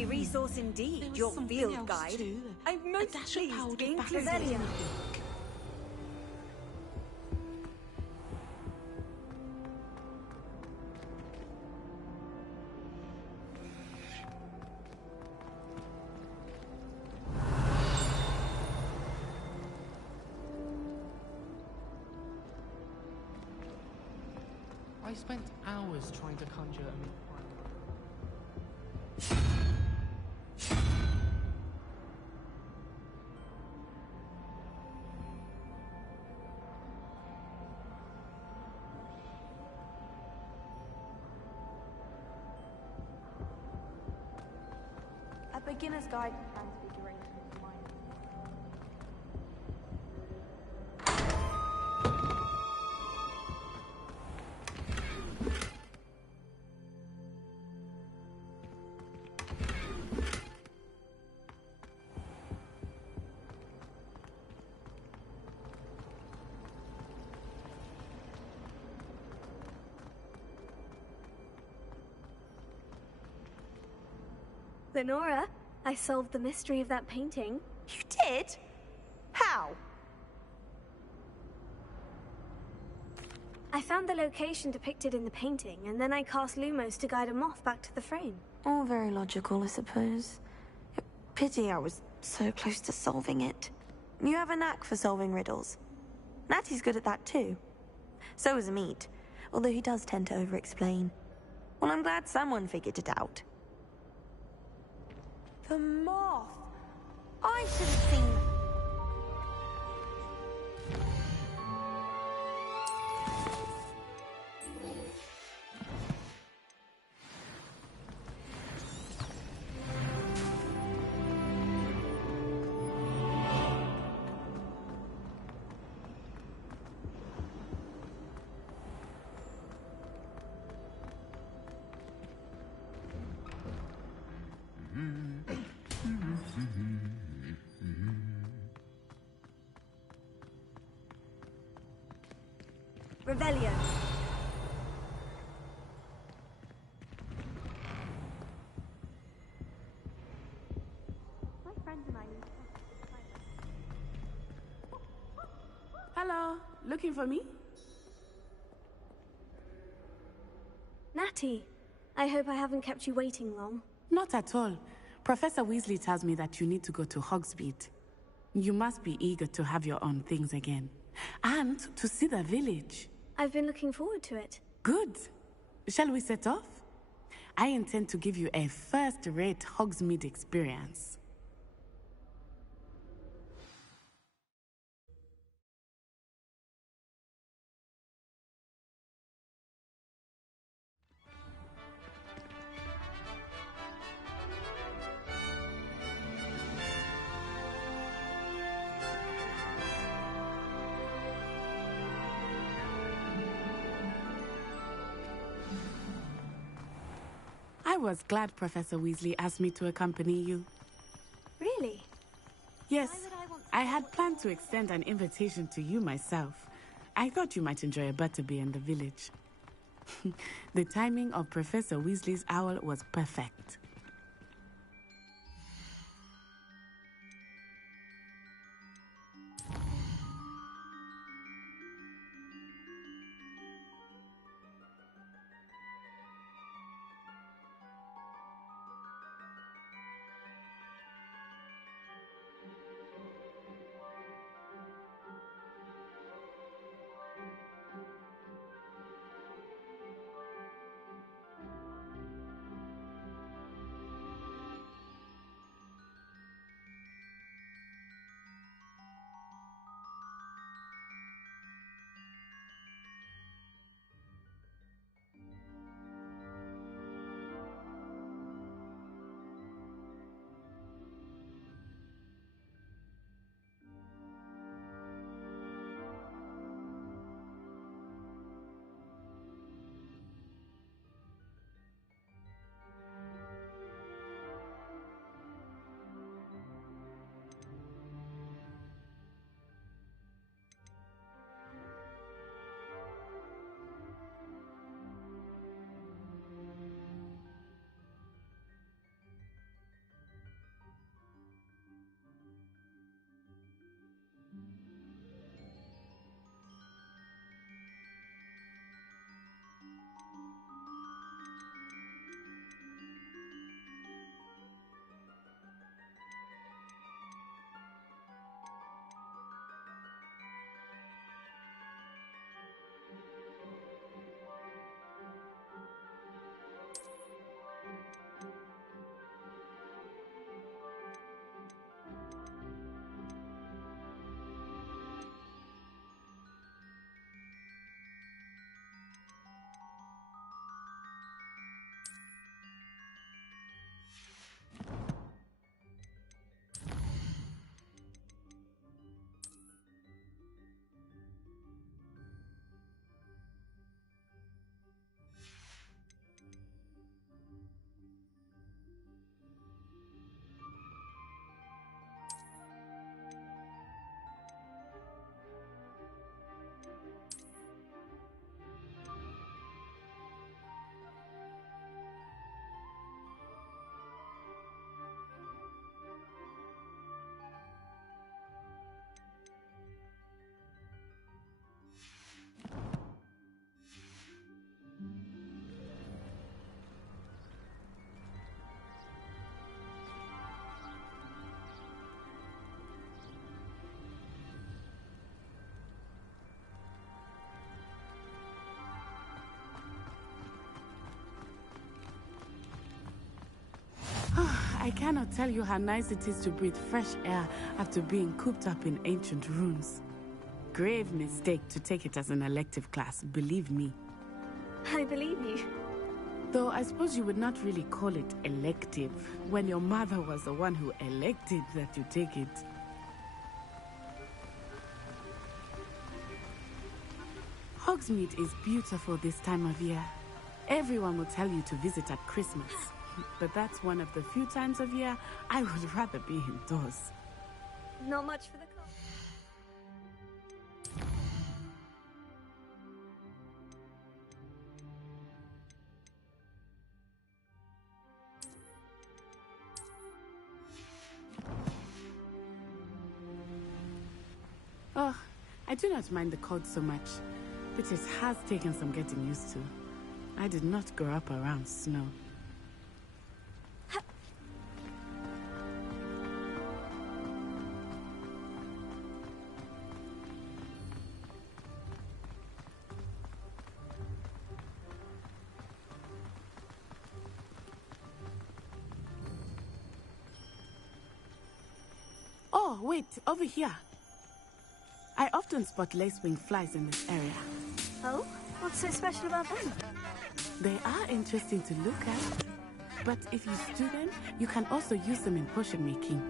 handy resource indeed, your field guide. Too. I'm most dash of pleased powdered being basil. Clevelia. I spent hours trying to conjure a A beginner's guide to transfiguration is mine. Lenora, I solved the mystery of that painting. You did? How? I found the location depicted in the painting, and then I cast Lumos to guide a moth back to the frame. All very logical, I suppose. Pity I was so close to solving it. You have a knack for solving riddles. Natty's good at that too. So is Amit, although he does tend to over-explain. Well, I'm glad someone figured it out. The moth! I should have seen that. Revelio. My friends and I need to... Hello, looking for me? Natty, I hope I haven't kept you waiting long. Not at all. Professor Weasley tells me that you need to go to Hogsmeade. You must be eager to have your own things again. And to see the village. I've been looking forward to it. Good. Shall we set off? I intend to give you a first-rate Hogsmeade experience. I was glad Professor Weasley asked me to accompany you. Really? Yes, Why would I want I had planned to extend an invitation to you myself. I thought you might enjoy a butterbeer in the village. The timing of Professor Weasley's owl was perfect. I cannot tell you how nice it is to breathe fresh air after being cooped up in ancient ruins. Grave mistake to take it as an elective class, believe me. I believe you. Though I suppose you would not really call it elective when your mother was the one who elected that you take it. Hogsmeade is beautiful this time of year. Everyone will tell you to visit at Christmas. But that's one of the few times of year I would rather be indoors. Not much for the cold. Oh, I do not mind the cold so much, but it has taken some getting used to. I did not grow up around snow. Oh, wait, over here. I often spot lacewing flies in this area. Oh? What's so special about them? They are interesting to look at, but if you stew them, you can also use them in potion making.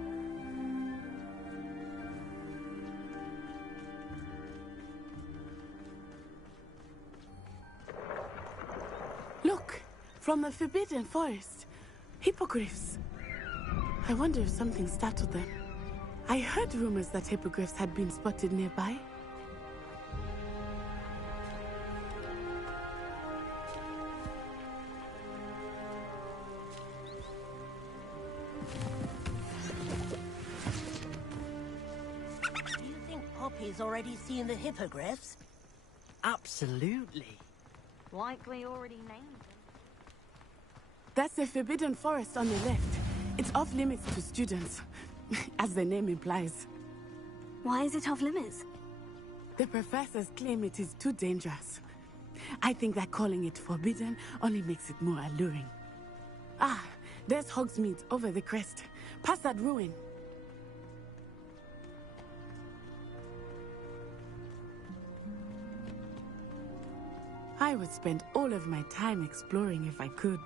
Look, from the Forbidden Forest, hippogriffs. I wonder if something startled them. I heard rumors that hippogriffs had been spotted nearby. Do you think Poppy's already seen the hippogriffs? Absolutely. Likely already named them. That's the Forbidden Forest on the left. It's off limits to students, as the name implies. Why is it off limits? The professors claim it is too dangerous. I think that calling it forbidden only makes it more alluring. Ah, there's Hogsmeade over the crest. Past that ruin. I would spend all of my time exploring if I could.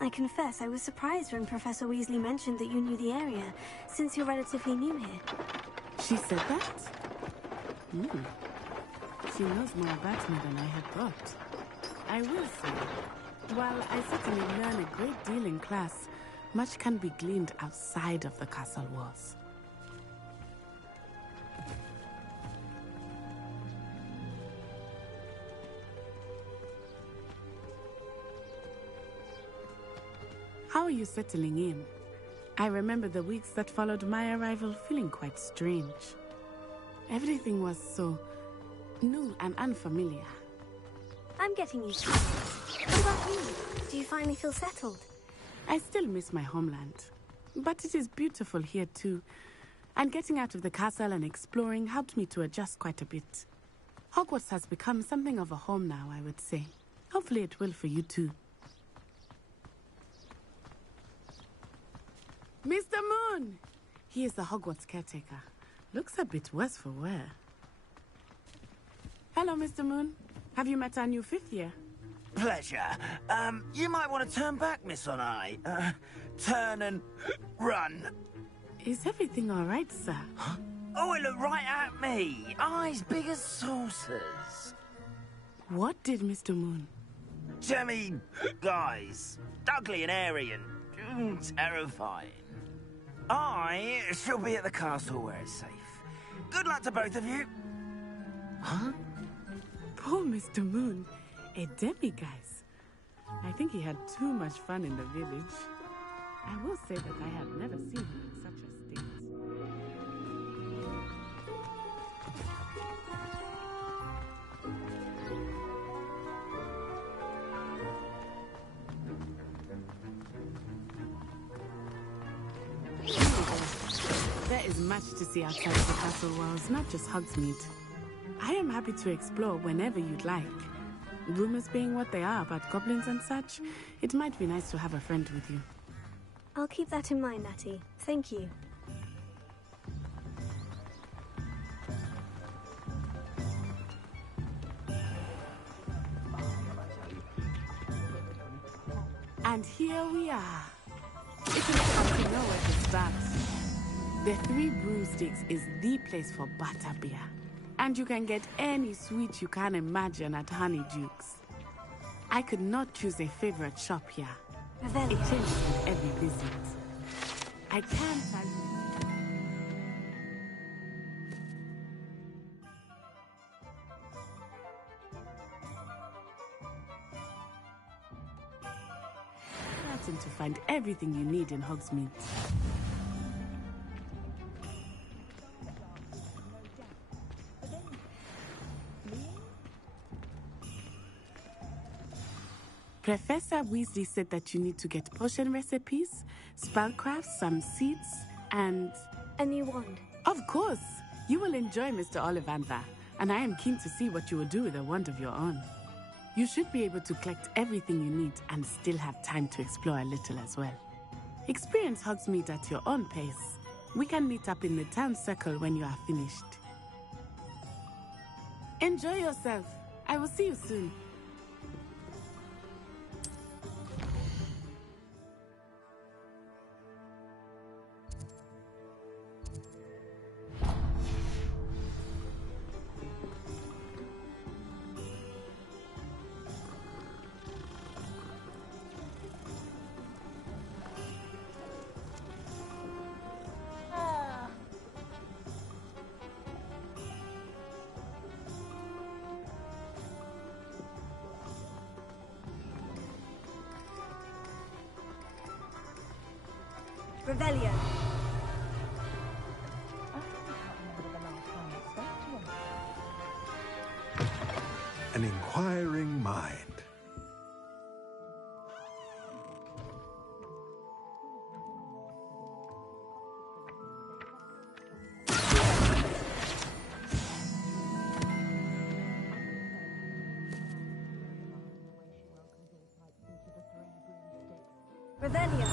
I confess I was surprised when Professor Weasley mentioned that you knew the area, since you're relatively new here. She said that? She knows more about me than I had thought. I will say, while I certainly learn a great deal in class, much can be gleaned outside of the castle walls. How are you settling in? I remember the weeks that followed my arrival feeling quite strange. Everything was so new and unfamiliar. I'm getting used to it. What about you? Do you finally feel settled? I still miss my homeland, but it is beautiful here too. And getting out of the castle and exploring helped me to adjust quite a bit. Hogwarts has become something of a home now, I would say. Hopefully it will for you too. Mr. Moon! He is the Hogwarts caretaker. Looks a bit worse for wear. Hello, Mr. Moon. Have you met our new fifth year? Pleasure. You might want to turn back, Miss Onai. Turn and run. Is everything all right, sir? Huh? Oh, it looked right at me. Eyes big as saucers. What did Mr. Moon? Jemmy guys. Ugly and airy and terrifying. I shall be at the castle where it's safe. Good luck to both of you. Huh? Poor Mr. Moon. A demiguise. I think he had too much fun in the village. I will say that I have never seen him in such a state. There is much to see outside the castle walls, not just Hogsmeade. I am happy to explore whenever you'd like. Rumors being what they are about goblins and such, it might be nice to have a friend with you. I'll keep that in mind, Natty. Thank you. And here we are. It's important to know where to start. The Three Broomsticks is the place for butterbeer. And you can get any sweet you can imagine at Honeydukes. I could not choose a favorite shop here. It changes with every visit. I can't tell you. Certain to find everything you need in Hogsmeade. Professor Weasley said that you need to get potion recipes, spellcrafts, some seeds, and... A new wand. Of course! You will enjoy Mr. Ollivander, and I am keen to see what you will do with a wand of your own. You should be able to collect everything you need and still have time to explore a little as well. Experience Hogsmeade at your own pace. We can meet up in the town circle when you are finished. Enjoy yourself. I will see you soon. Revelio. An inquiring mind. Revelio.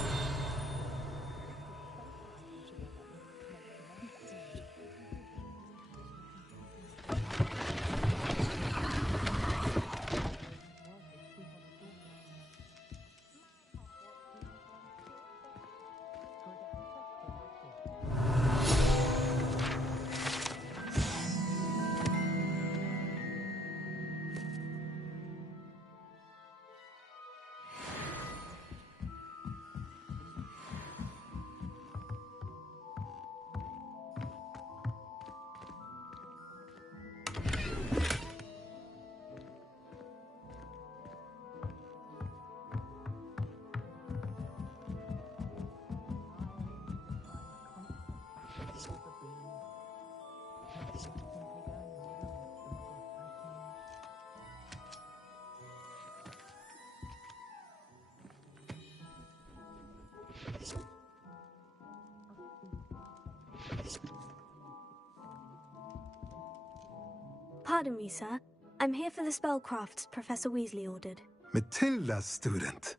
Pardon me, sir. I'm here for the spellcrafts Professor Weasley ordered. Matilda's student.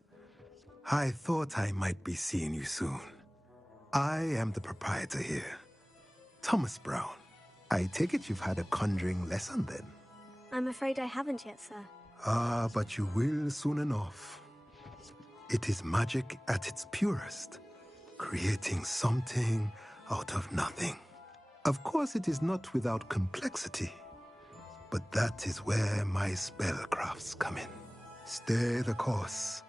I thought I might be seeing you soon. I am the proprietor here, Thomas Brown. I take it you've had a conjuring lesson then? I'm afraid I haven't yet, sir. Ah, but you will soon enough. It is magic at its purest, creating something out of nothing. Of course, it is not without complexity, but that is where my spellcrafts come in. Stay the course,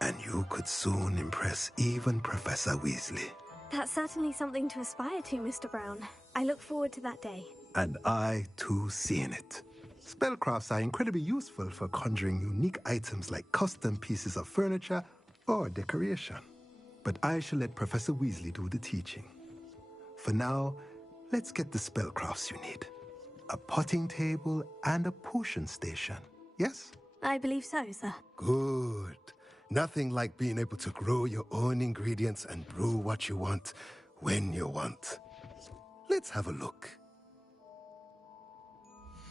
and you could soon impress even Professor Weasley. That's certainly something to aspire to, Mr. Brown. I look forward to that day. And I, too, seeing it. Spellcrafts are incredibly useful for conjuring unique items like custom pieces of furniture or decoration. But I shall let Professor Weasley do the teaching. For now, let's get the spellcrafts you need. A potting table and a potion station, yes? I believe so, sir. Good. Nothing like being able to grow your own ingredients and brew what you want when you want. Let's have a look.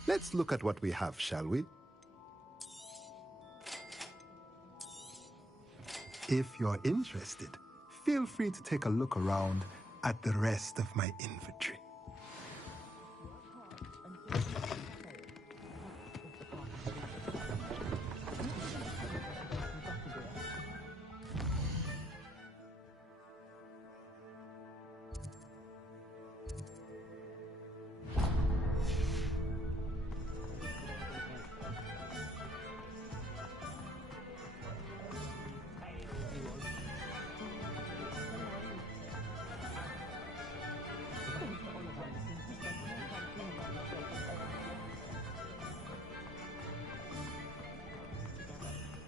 Let's look at what we have, shall we? If you're interested, feel free to take a look around at the rest of my inventory.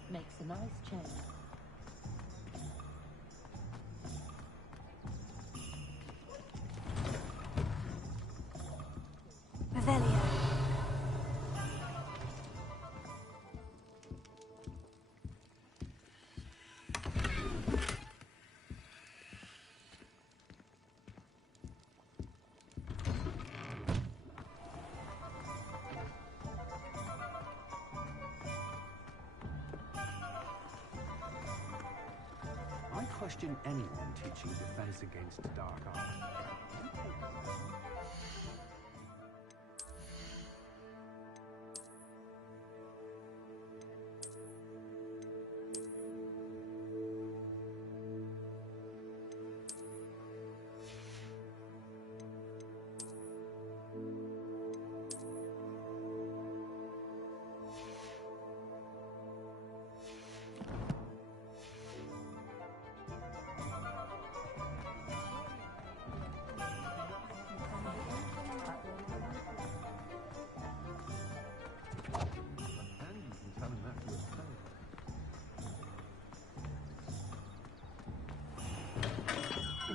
Makes a nice chair. Revelio. I question anyone teaching defense against dark art.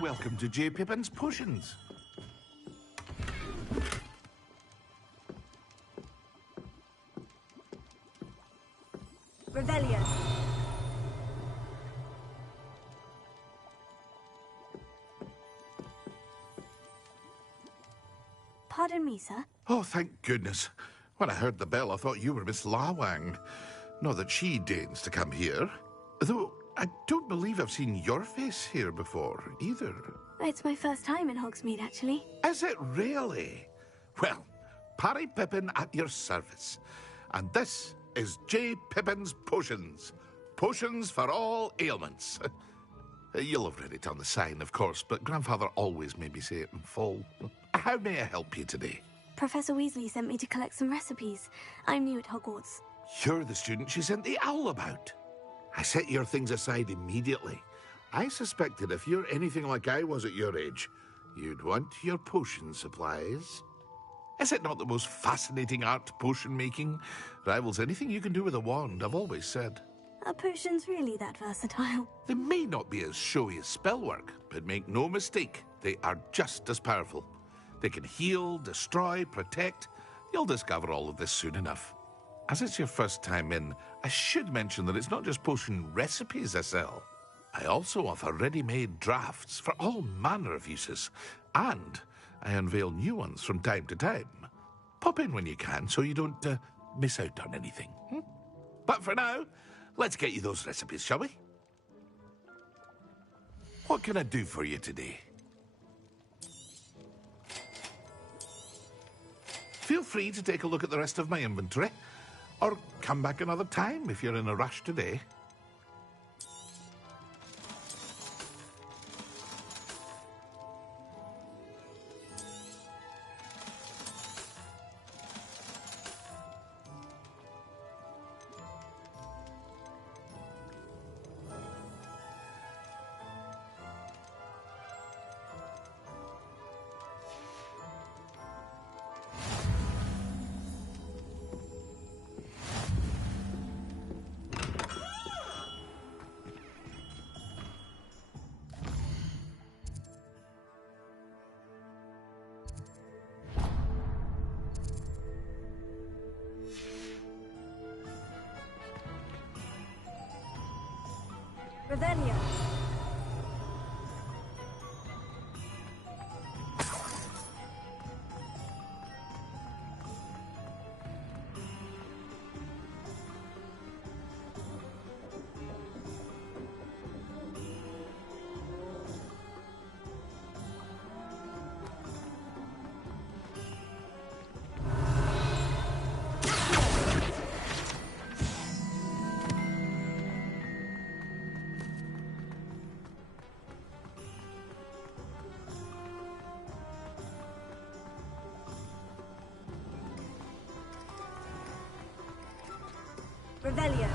Welcome to J. Pippin's Potions. Revelio. Pardon me, sir. Oh, thank goodness. When I heard the bell, I thought you were Miss Lawang. Not that she deigns to come here. Though I don't believe I've seen your face here before, either. It's my first time in Hogsmeade, actually. Is it really? Well, Parry Pippin at your service. And this is J. Pippin's Potions. Potions for all ailments. You'll have read it on the sign, of course, but Grandfather always made me say it in full. How may I help you today? Professor Weasley sent me to collect some recipes. I'm new at Hogwarts. You're the student she sent the owl about. I set your things aside immediately. I suspected if you're anything like I was at your age, you'd want your potion supplies. Is it not the most fascinating art, potion making? Rivals anything you can do with a wand, I've always said. Are potions really that versatile? They may not be as showy as spellwork, but make no mistake, they are just as powerful. They can heal, destroy, protect. You'll discover all of this soon enough. As it's your first time in, I should mention that it's not just potion recipes I sell. I also offer ready-made drafts for all manner of uses, and I unveil new ones from time to time. Pop in when you can so you don't miss out on anything. But for now, let's get you those recipes, shall we? What can I do for you today? Feel free to take a look at the rest of my inventory, or come back another time if you're in a rush today. Revelio. Revelio.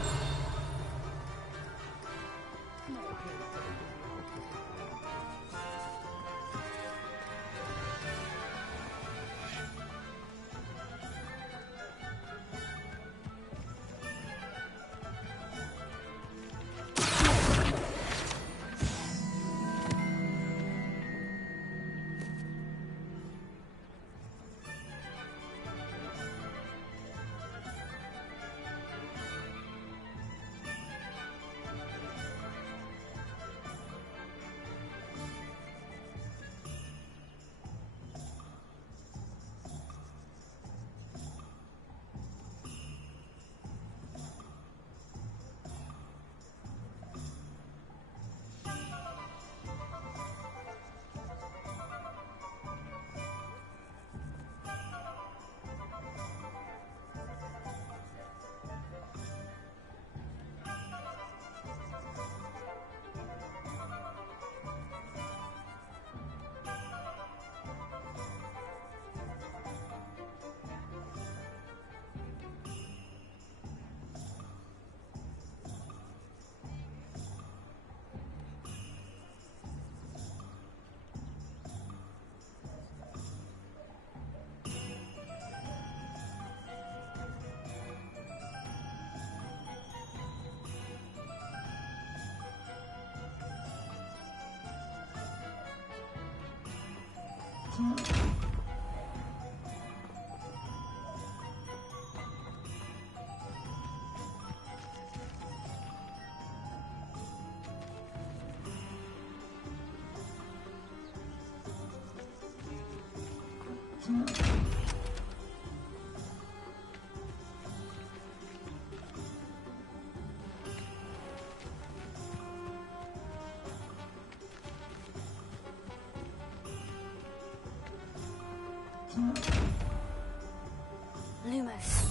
Lumos.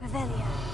Revelio.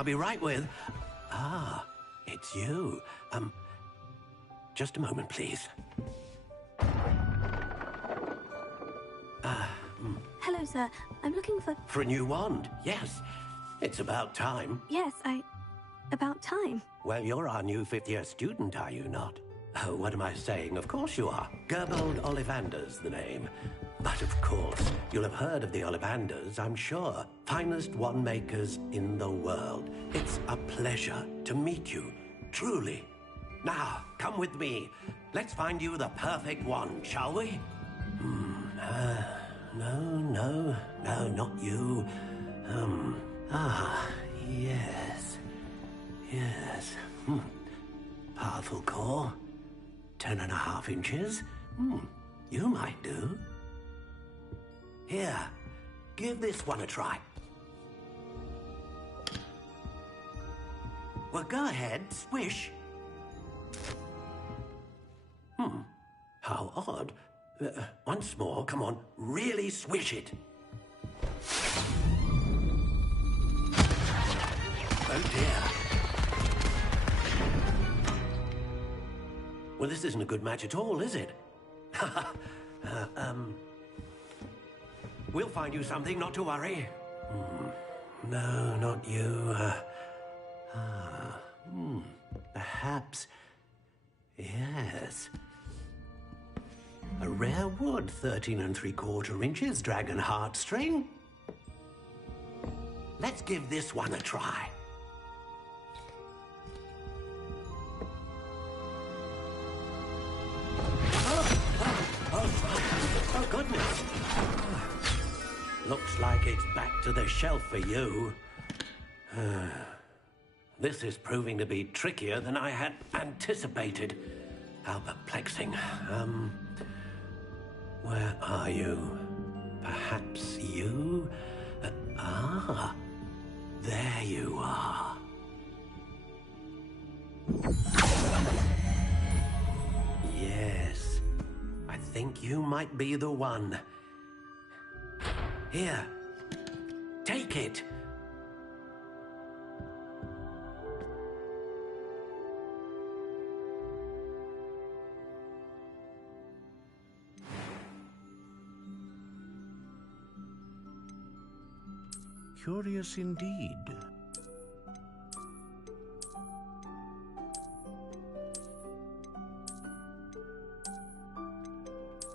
I'll be right with... Ah, it's you. Just a moment, please. Hello, sir. I'm looking for... For a new wand, yes. It's about time. Yes, about time. Well, you're our new fifth-year student, are you not? Oh, what am I saying? Of course you are. Gerbold Ollivander's the name. But of course, you'll have heard of the Ollivanders, I'm sure. Finest wand makers in the world. It's a pleasure to meet you, truly. Now, come with me. Let's find you the perfect wand, shall we? No, not you. Yes. Yes. Powerful core. 10.5 inches. You might do. Here, give this one a try. Well, go ahead, swish. How odd. Once more, come on, really swish it. Oh dear. Well, this isn't a good match at all, is it? We'll find you something, not to worry. No, not you. Perhaps... Yes. A rare wood, 13 3/4 inches, dragon heartstring. Let's give this one a try. Oh, goodness. Looks like it's back to the shelf for you. This is proving to be trickier than I had anticipated. How perplexing. Where are you? Perhaps you? There you are. Yes, I think you might be the one. Here, take it. Curious indeed.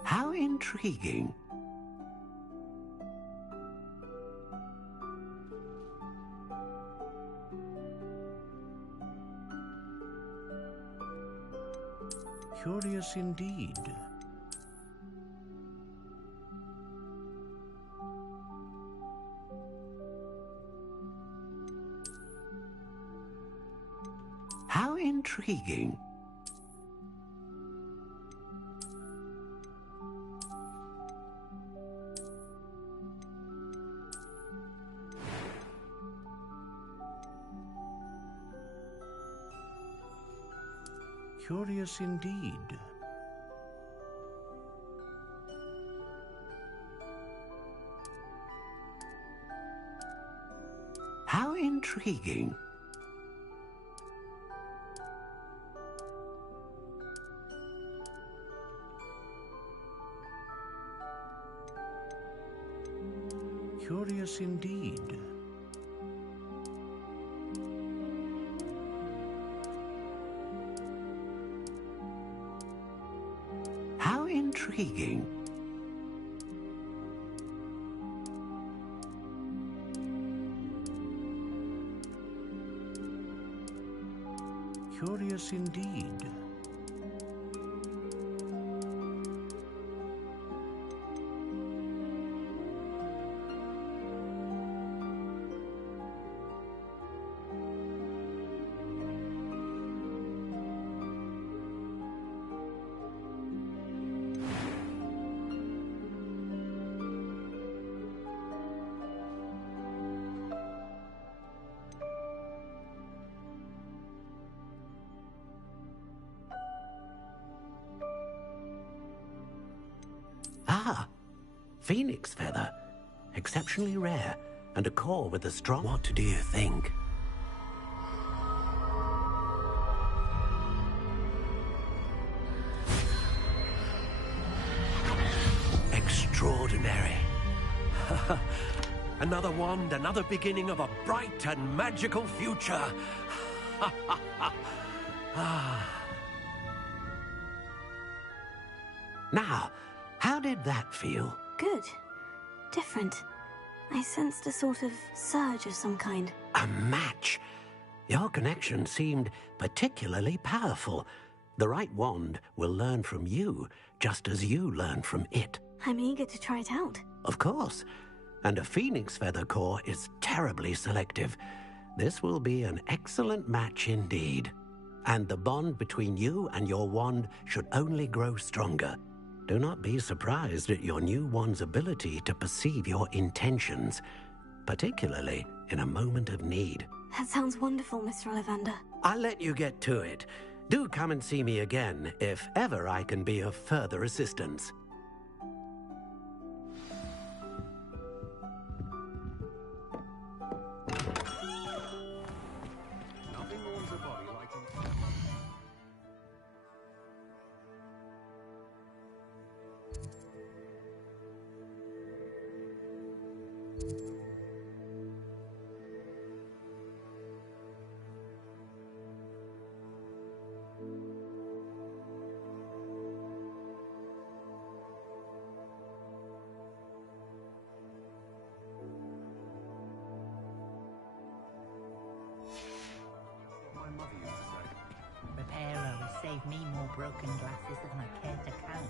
How intriguing. Curious indeed. How intriguing. Curious indeed. How intriguing. Curious indeed. How intriguing. Curious indeed. Ah, phoenix feather. Exceptionally rare, and a core with a strong... What do you think? another wand, another beginning of a bright and magical future. Now, how did that feel? Good. Different. I sensed a sort of surge of some kind. A match? Your connection seemed particularly powerful. The right wand will learn from you, just as you learn from it. I'm eager to try it out. Of course. And a phoenix feather core is terribly selective. This will be an excellent match indeed. And the bond between you and your wand should only grow stronger. Do not be surprised at your new wand's ability to perceive your intentions, particularly in a moment of need. That sounds wonderful, Mr. Ollivander. I'll let you get to it. Do come and see me again if ever I can be of further assistance. Repairer will save me more broken glasses than I care to count.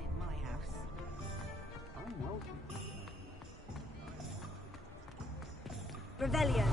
In my house. I'm welcome. Revelio.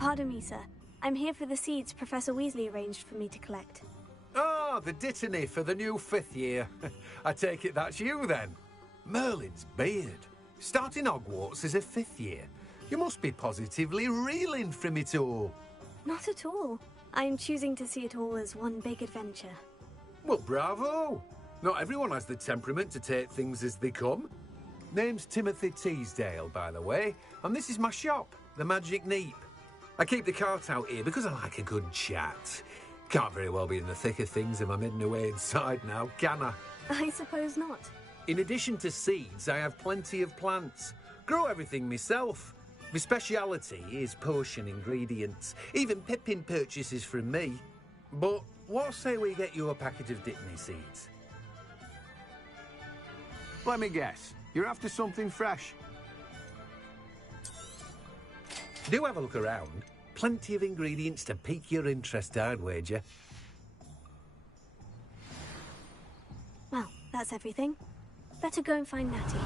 Pardon me, sir. I'm here for the seeds Professor Weasley arranged for me to collect. Ah, the dittany for the new 5th year. I take it that's you, then. Merlin's beard. Starting Hogwarts as a 5th year. You must be positively reeling from it all. Not at all. I'm choosing to see it all as one big adventure. Well, bravo. Not everyone has the temperament to take things as they come. Name's Timothy Teasdale, by the way, and this is my shop, the Magic Neep. I keep the cart out here because I like a good chat. Can't very well be in the thick of things if I'm hidden away inside now, can I? I suppose not. In addition to seeds, I have plenty of plants. Grow everything myself. My speciality is potion ingredients. Even Pippin purchases from me. But what say we get you a packet of dittany seeds? Let me guess. You're after something fresh. Do have a look around. Plenty of ingredients to pique your interest, I'd wager. Well, that's everything. Better go and find Natty.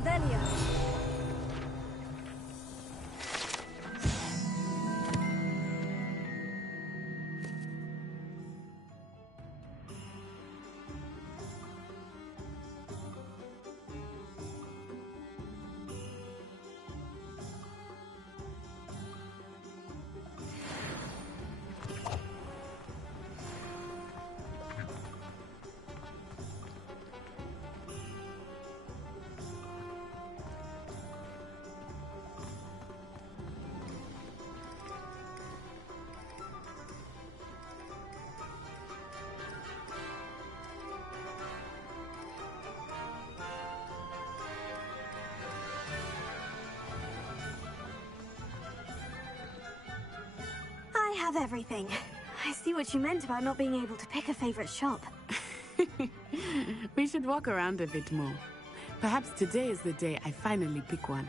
Revelio. I have everything. I see what you meant about not being able to pick a favorite shop. We should walk around a bit more. Perhaps today is the day I finally pick one.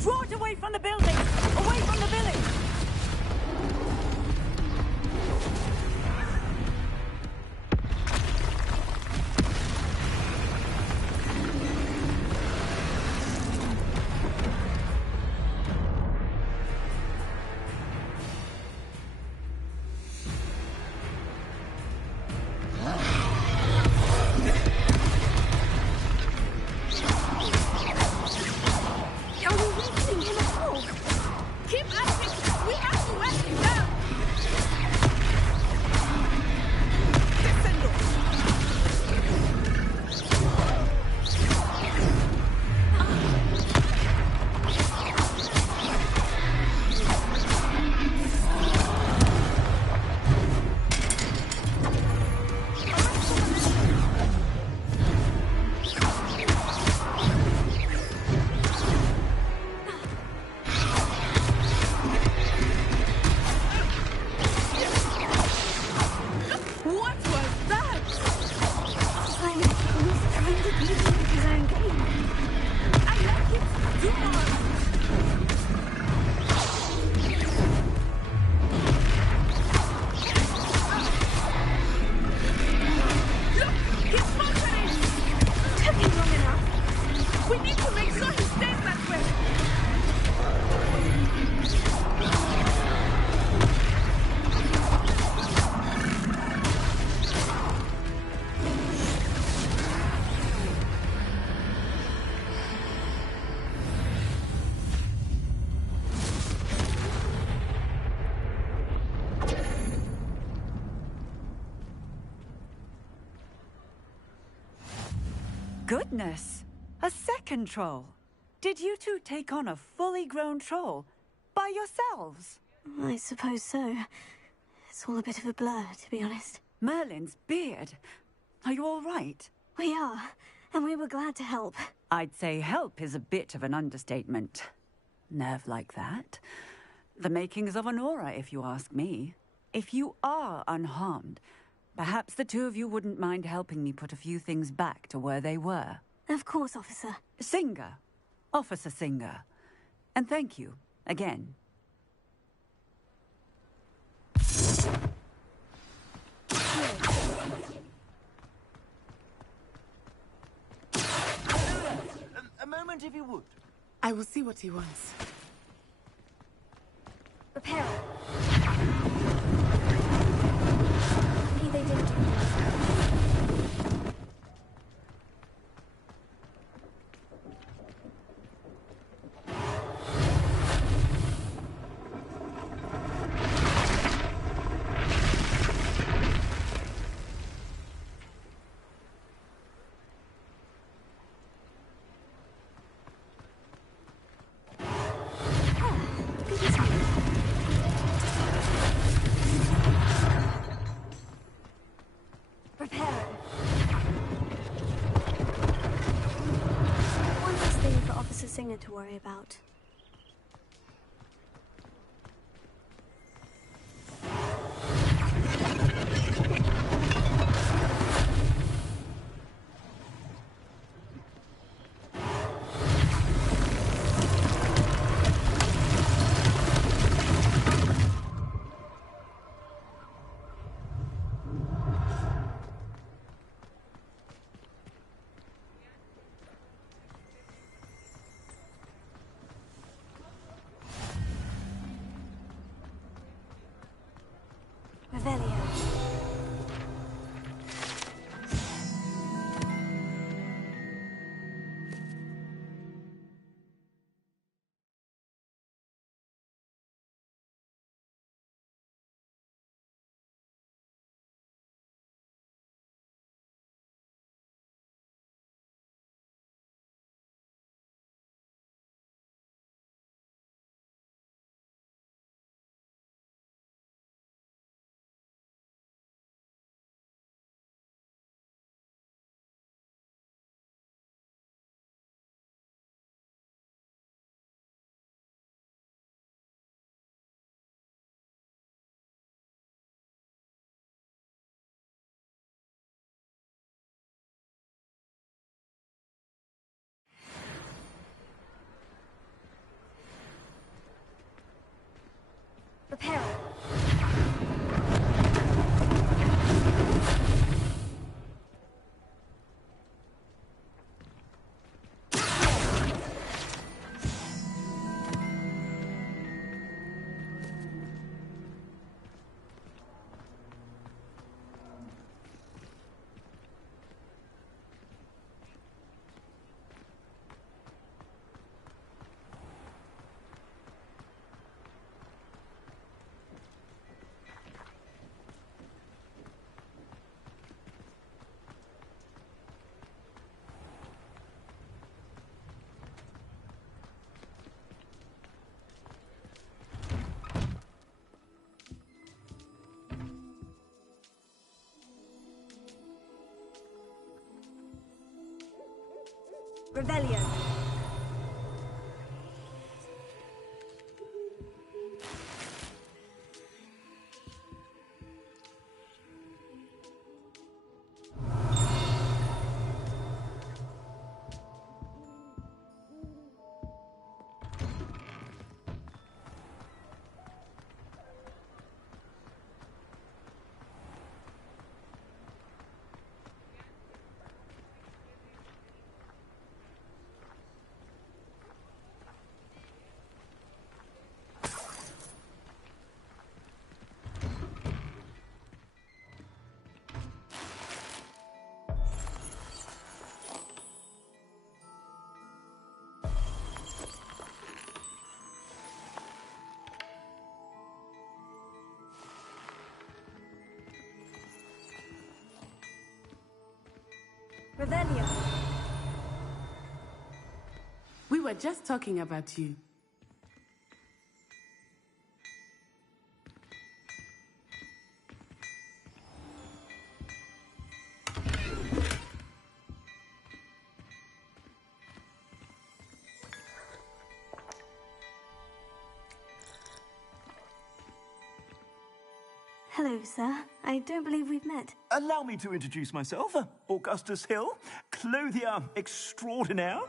Draw it away from the building! Away from the village! Goodness! A second troll! Did you two take on a fully grown troll by yourselves? I suppose so. It's all a bit of a blur, to be honest. Merlin's beard. Are you all right? We are, and we were glad to help. I'd say help is a bit of an understatement. Nerve like that. The makings of an aura, if you ask me. If you are unharmed, perhaps the two of you wouldn't mind helping me put a few things back to where they were. Of course, officer. Singer. Officer Singer. And thank you, again. A moment, if you would. I will see what he wants. Repair. Maybe they didn't do Singer to worry about. Revelio. Prepare. Revelio. Revelio. We were just talking about you. Hello, sir. I don't believe we've met. Allow me to introduce myself. Augustus Hill, clothier extraordinaire.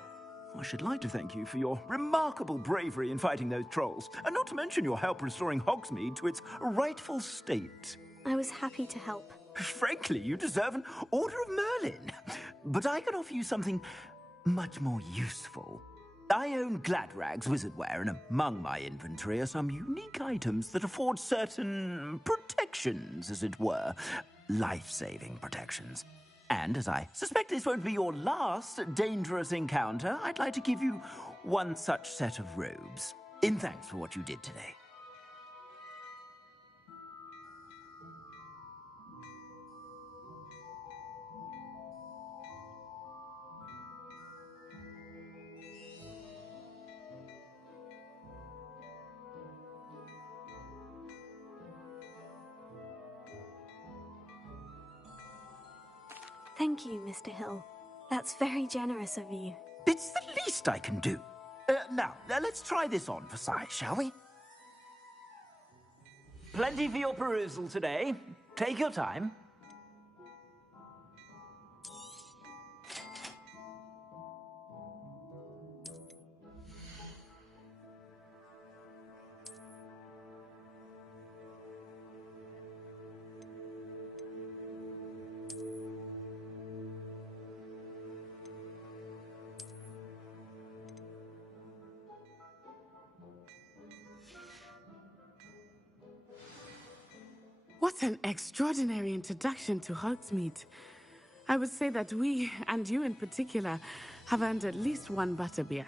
I should like to thank you for your remarkable bravery in fighting those trolls, and not to mention your help restoring Hogsmeade to its rightful state. I was happy to help. Frankly, you deserve an Order of Merlin. But I can offer you something much more useful. I own Gladrag's wizardware, and among my inventory are some unique items that afford certain protections, as it were. Life-saving protections. And as I suspect this won't be your last dangerous encounter, I'd like to give you one such set of robes, in thanks for what you did today. Thank you, Mr. Hill. That's very generous of you. It's the least I can do. Now, let's try this on for size, shall we? Plenty for your perusal today. Take your time. What an extraordinary introduction to Hogsmeade. I would say that we, and you in particular, have earned at least one butterbeer.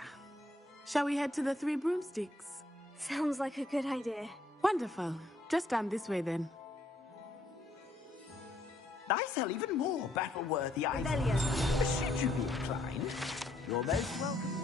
Shall we head to the Three Broomsticks? Sounds like a good idea. Wonderful. Just down this way then. I sell even more battle-worthy items. Rebellion. Should you be inclined, you're most welcome.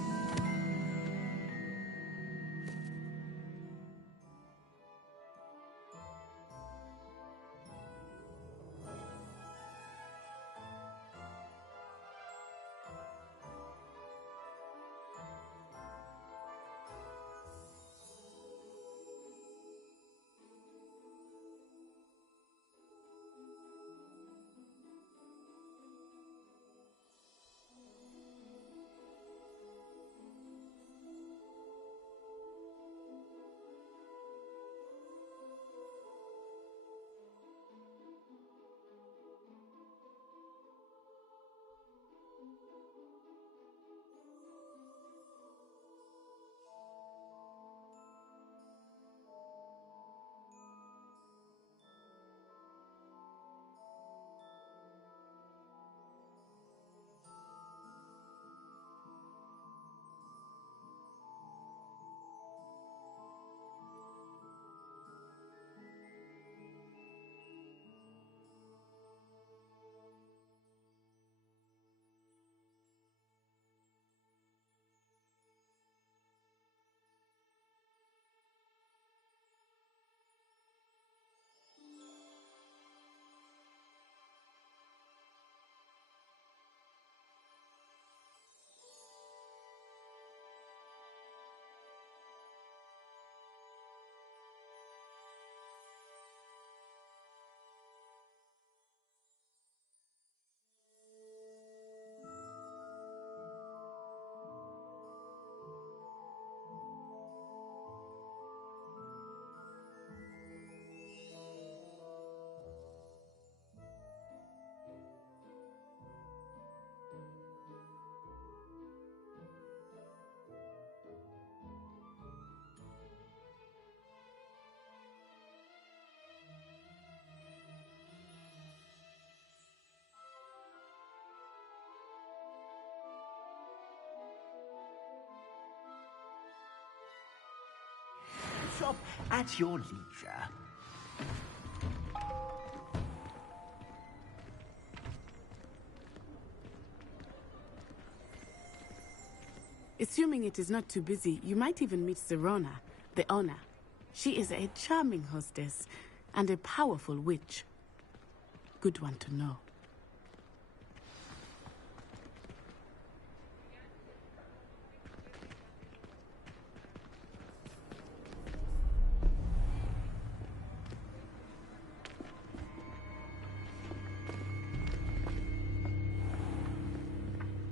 Shop at your leisure. Assuming it is not too busy, you might even meet Sirona, the owner. She is a charming hostess and a powerful witch. Good one to know.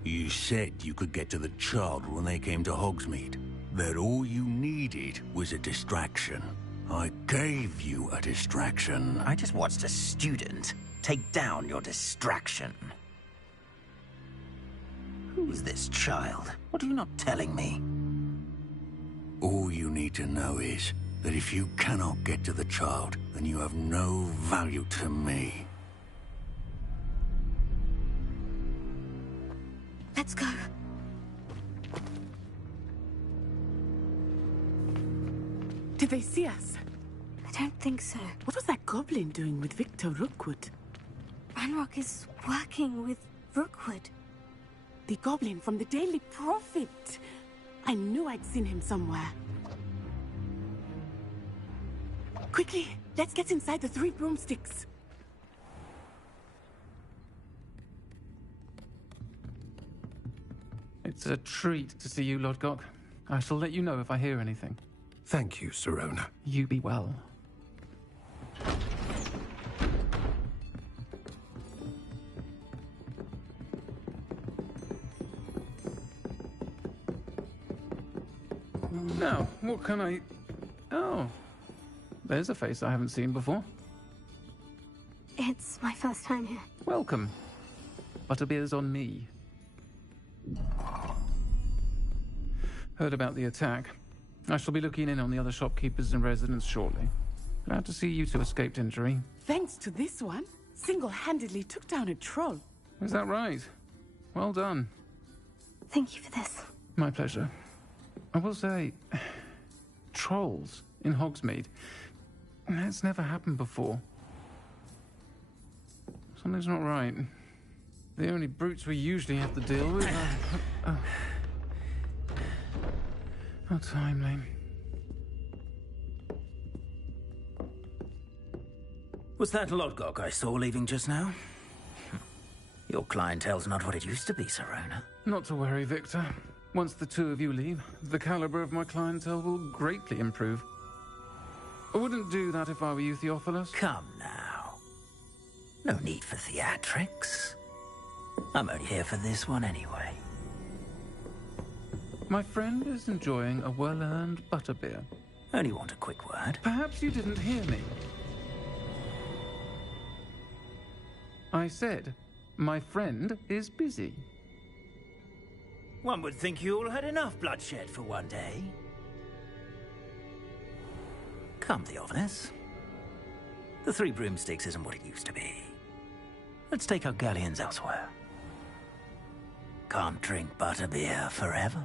You said you could get to the child when they came to Hogsmeade. That all you needed was a distraction. I gave you a distraction. I just watched a student take down your distraction. Who's this child? What are you not telling me? All you need to know is that if you cannot get to the child, then you have no value to me. Let's go. Did they see us? I don't think so. What was that goblin doing with Victor Rookwood? Ranrock is working with Rookwood. The goblin from the Daily Prophet. I knew I'd seen him somewhere. Quickly, let's get inside the Three Broomsticks. It's a treat to see you, Lodgok. I shall let you know if I hear anything. Thank you, Sirona. You be well. Now, what can I... Oh, there's a face I haven't seen before. It's my first time here. Welcome. Butterbeer's on me. Heard about the attack. I shall be looking in on the other shopkeepers and residents shortly. Glad to see you two escaped injury. Thanks to this one, single-handedly took down a troll. Is that right? Well done. Thank you for this. My pleasure. I will say, trolls in Hogsmeade. That's never happened before. Something's not right. The only brutes we usually have to deal with are... How timely. Was that Lodgok I saw leaving just now? Your clientele's not what it used to be, Serona. Not to worry, Victor. Once the two of you leave, the caliber of my clientele will greatly improve. I wouldn't do that if I were you, Theophilus. Come now. No need for theatrics. I'm only here for this one anyway. My friend is enjoying a well-earned butterbeer. Only want a quick word. Perhaps you didn't hear me. I said, my friend is busy. One would think you all had enough bloodshed for one day. Come, Theophilus. The Three Broomsticks isn't what it used to be. Let's take our galleons elsewhere. Can't drink butterbeer forever.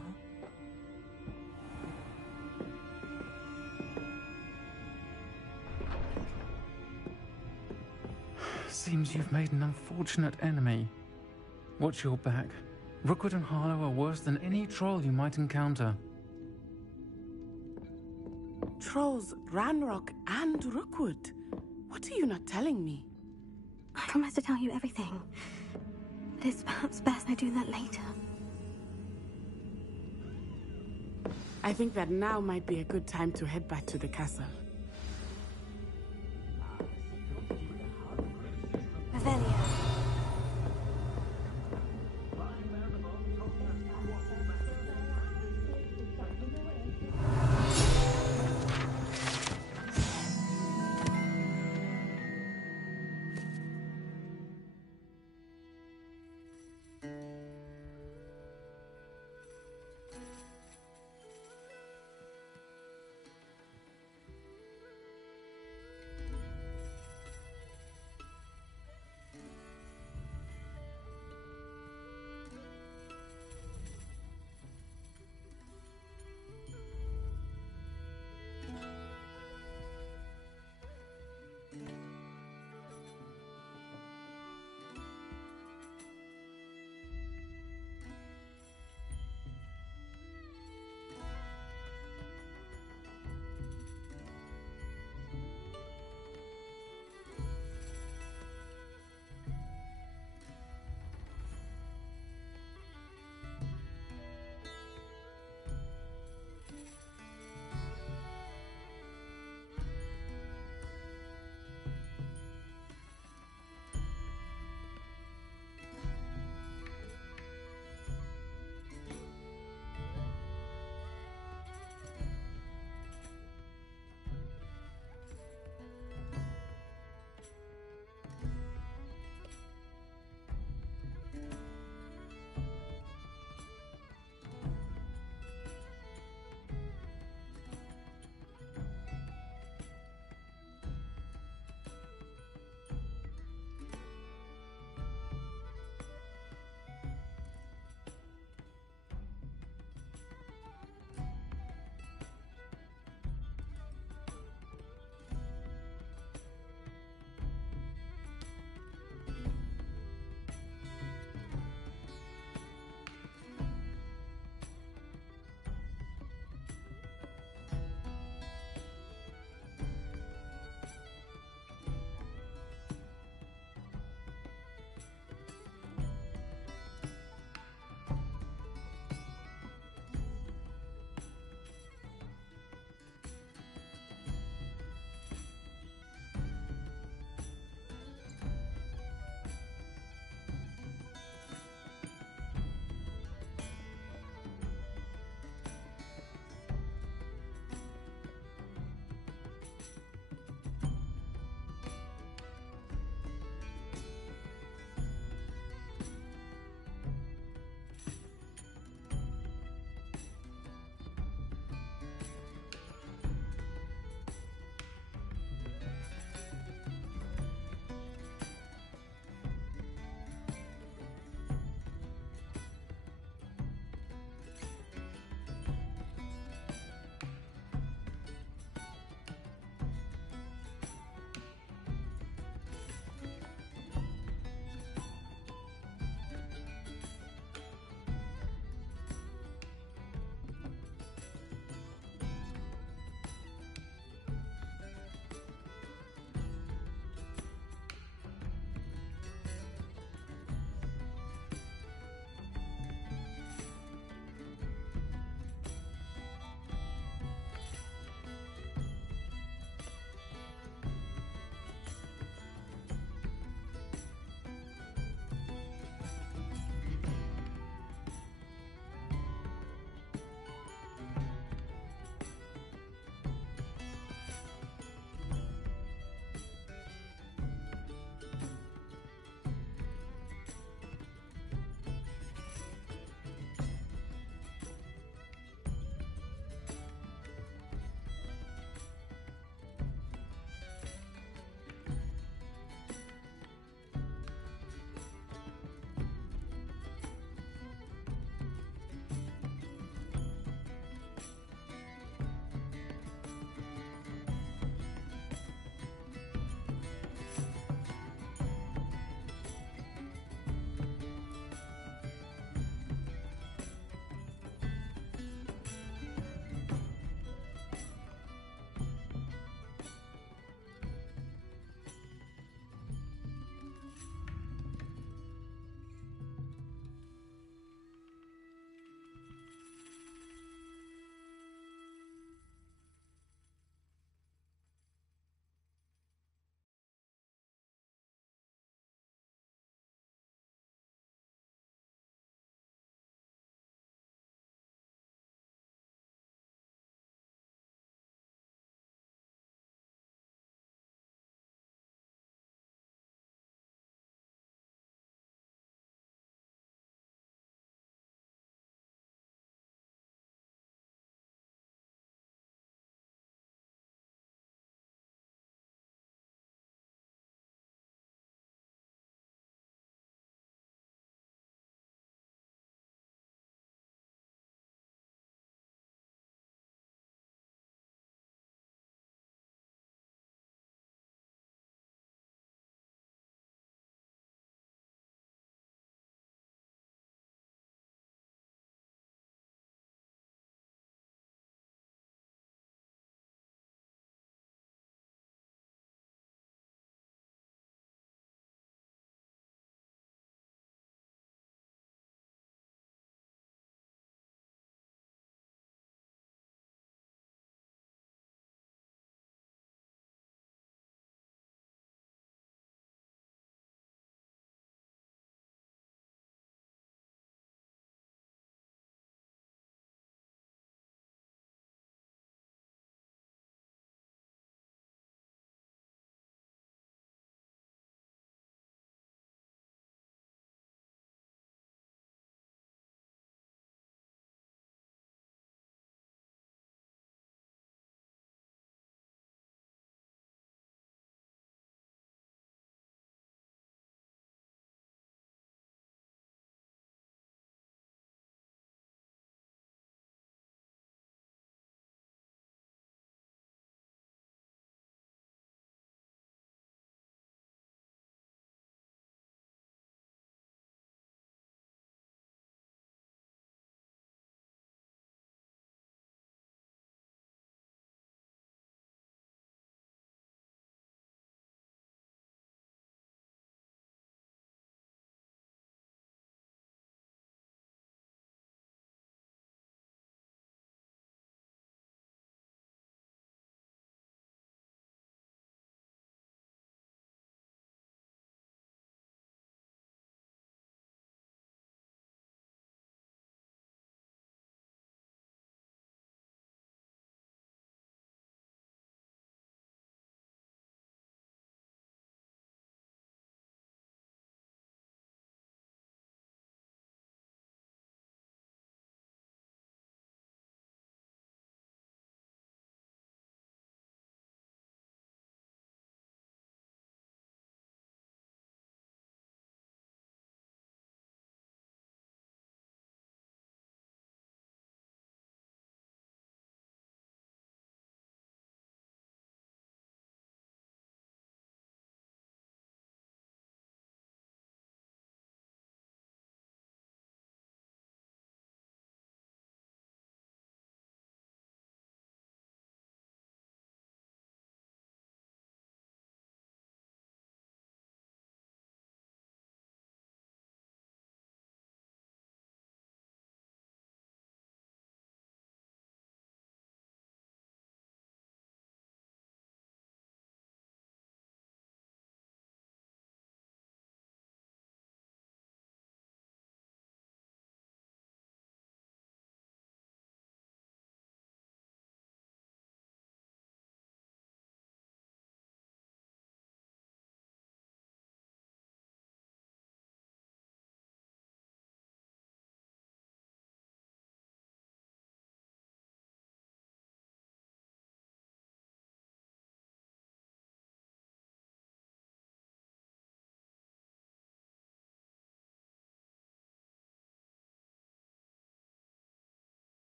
Seems you've made an unfortunate enemy. Watch your back. Rookwood and Harlow are worse than any troll you might encounter. Trolls, Ranrock, and Rookwood. What are you not telling me? I promise to tell you everything. But it's perhaps best I do that later. I think that now might be a good time to head back to the castle. Revelia.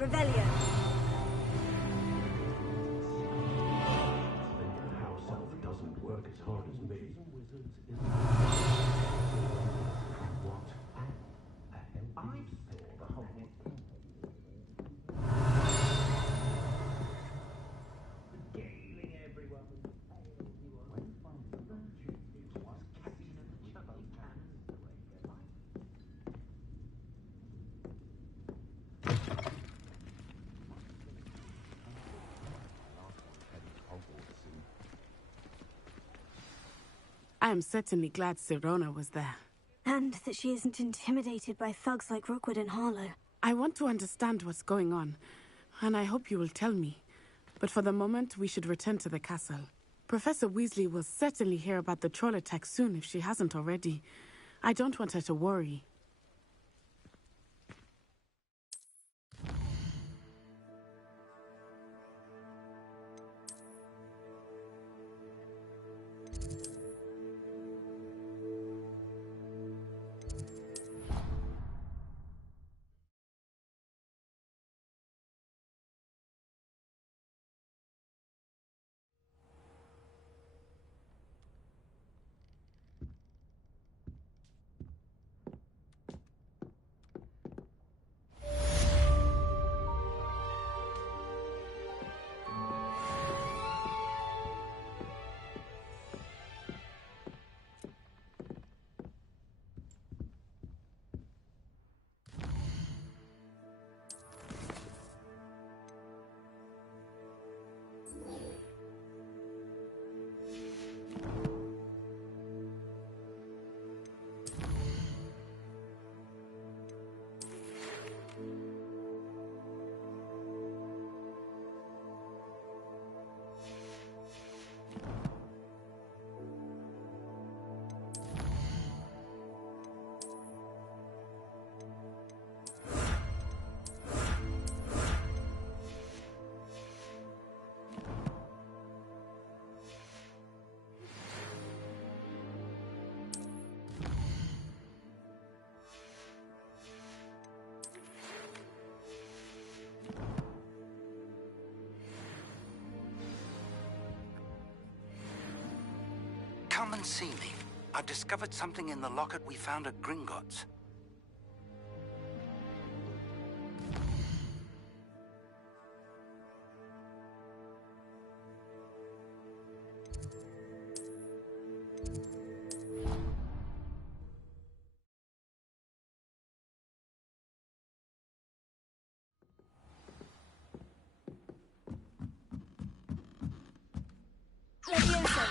Revelio. House elf doesn't work as hard as me. What? I saw the whole regaling everyone with the tale he was finding the it was captain of the chubby hands the way you like. I am certainly glad Sirona was there. And that she isn't intimidated by thugs like Rookwood and Harlow. I want to understand what's going on, and I hope you will tell me. But for the moment, we should return to the castle. Professor Weasley will certainly hear about the troll attack soon if she hasn't already. I don't want her to worry. Come and see me. I've discovered something in the locket we found at Gringotts. Levioso.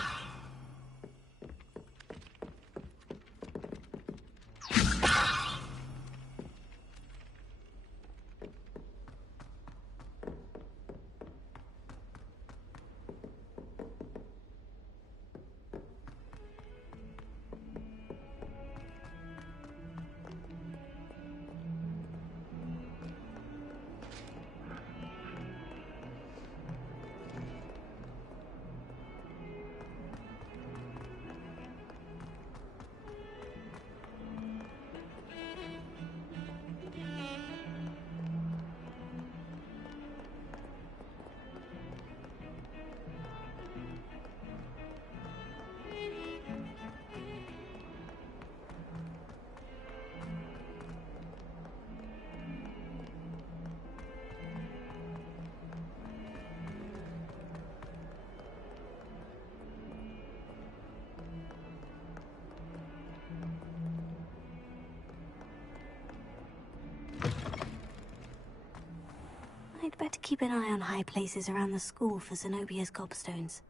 I'd better keep an eye on high places around the school for Zenobia's gobstones.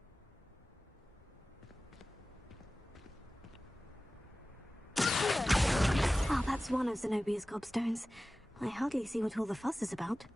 Oh, that's one of Zenobia's gobstones. I hardly see what all the fuss is about.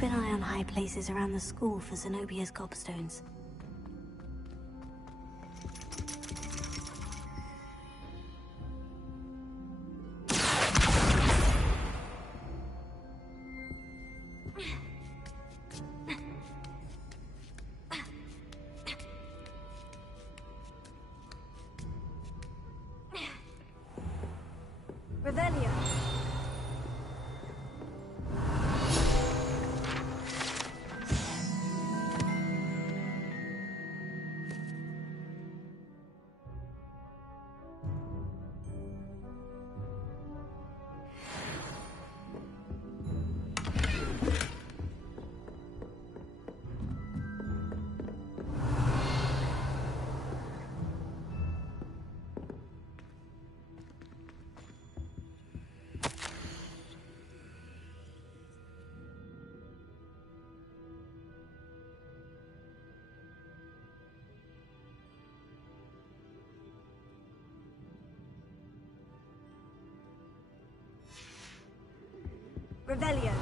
keep an eye on high places around the school for Zenobia's gobstones. Revelio. Revelio.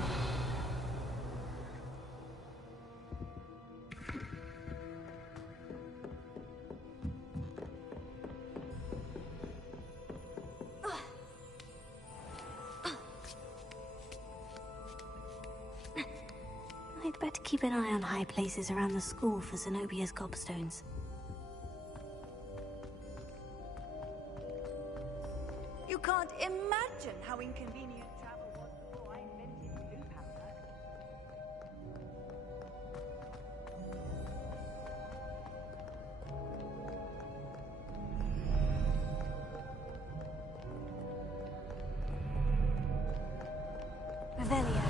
I'd better keep an eye on high places around the school for Zenobia's gobstones. You can't imagine how inconvenient travel was before I invented blue powder. Revelio.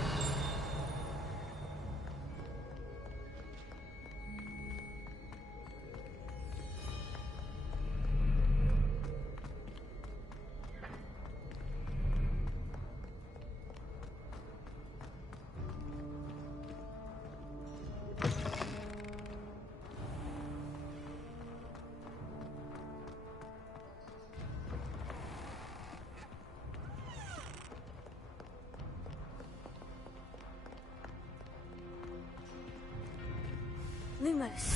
Lumos.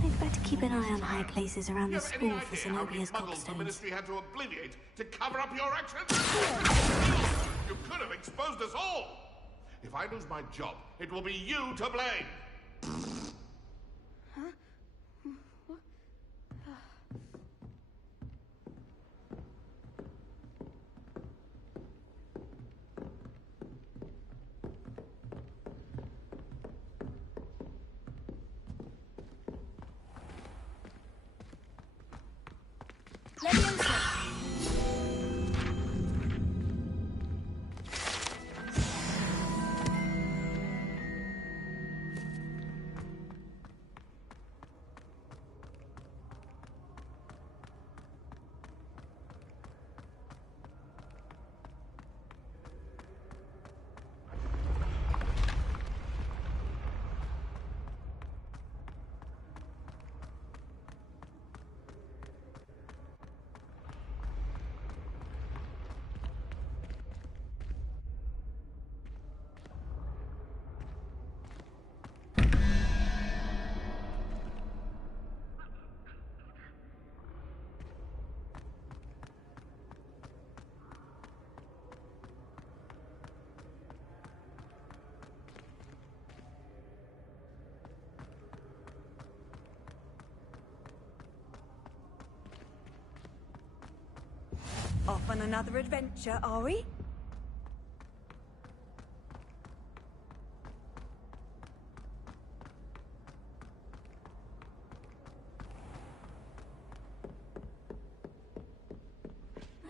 I'd better keep an eye on high places around the school for Zenobia's muggles the gobstones. Ministry had to obliviate to cover up your actions? You could have exposed us all! If I lose my job, it will be you to blame! Off on another adventure, are we?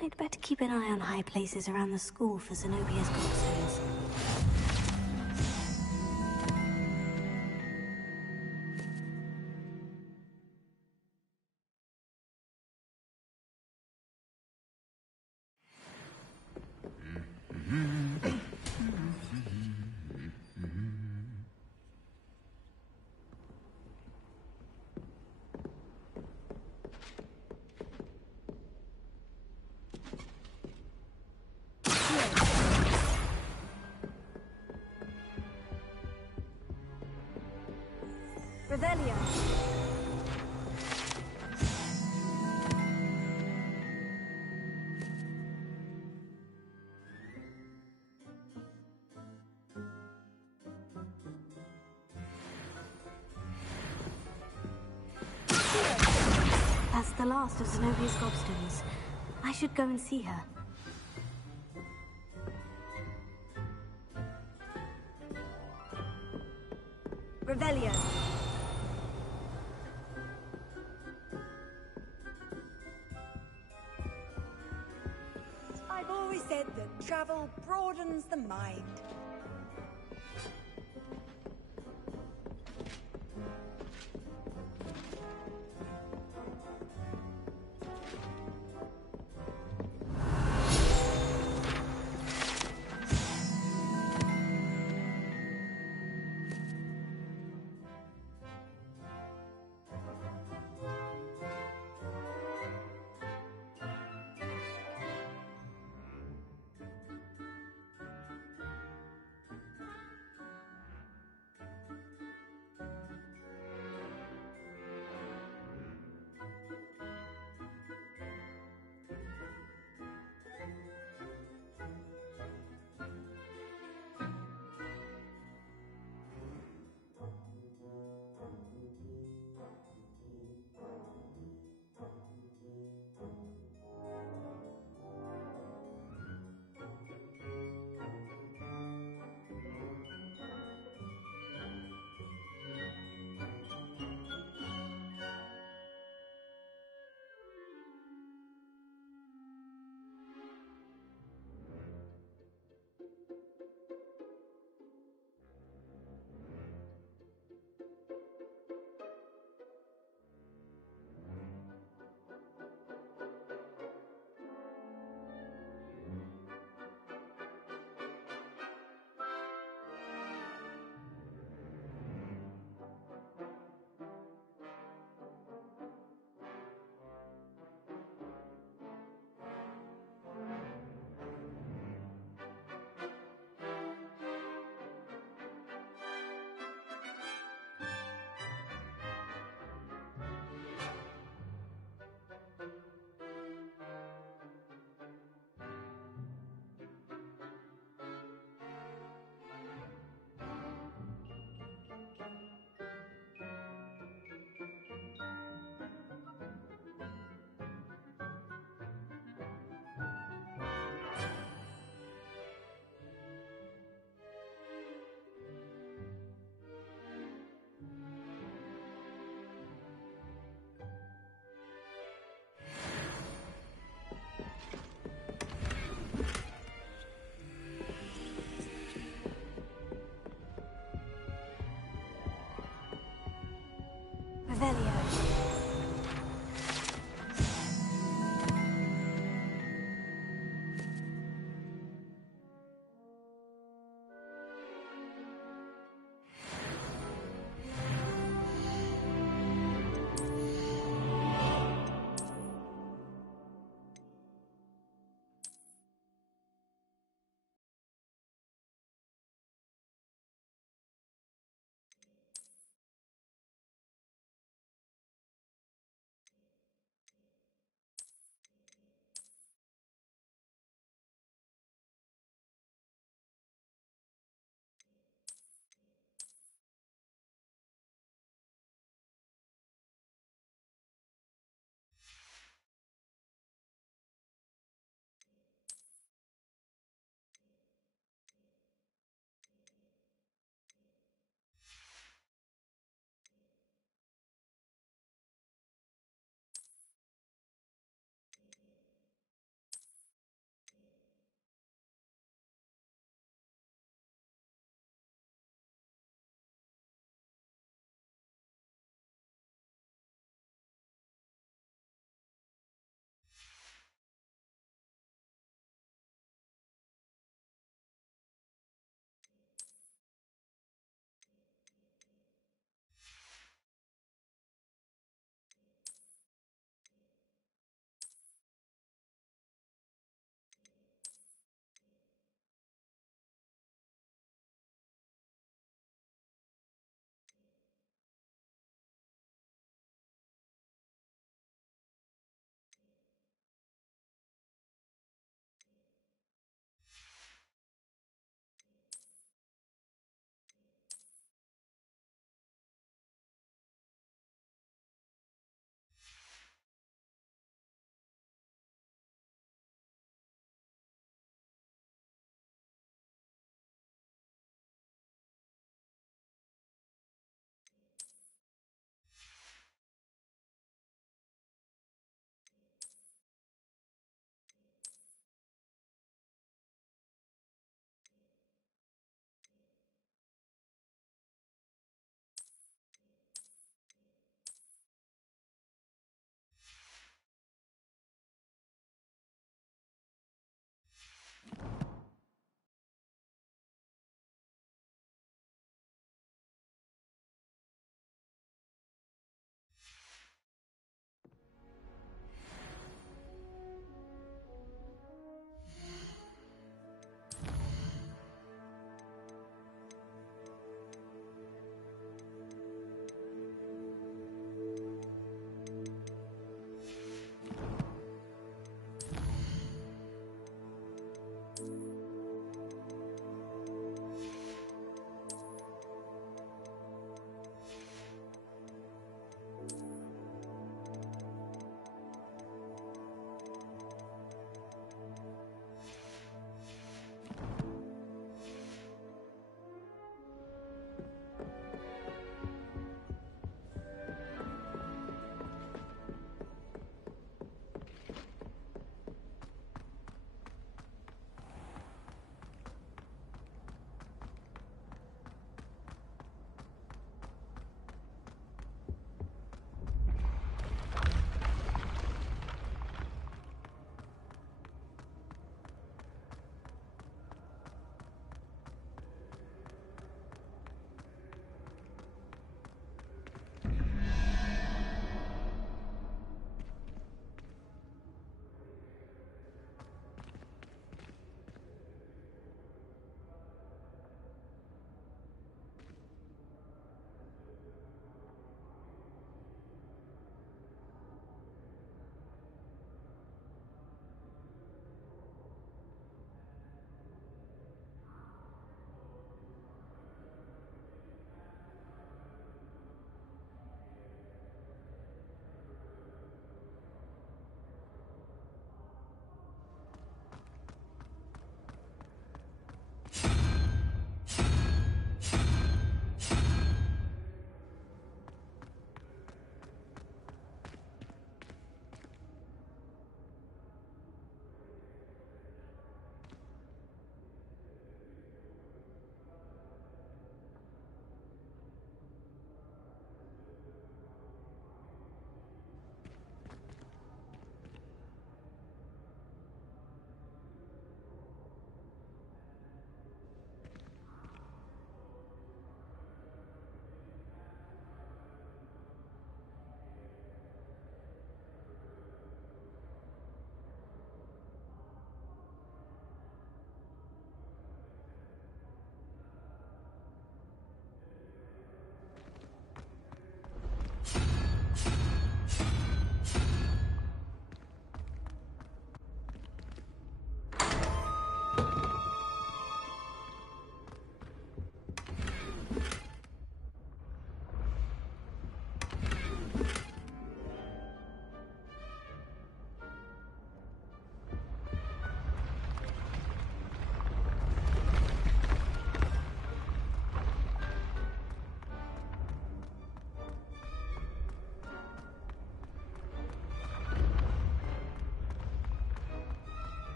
I'd better keep an eye on high places around the school for Zenobia's gobstones. Revelio. That's the last of Zenobia's gobstones. I should go and see her. Revelio. I've always said that travel broadens the mind.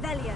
Revelio.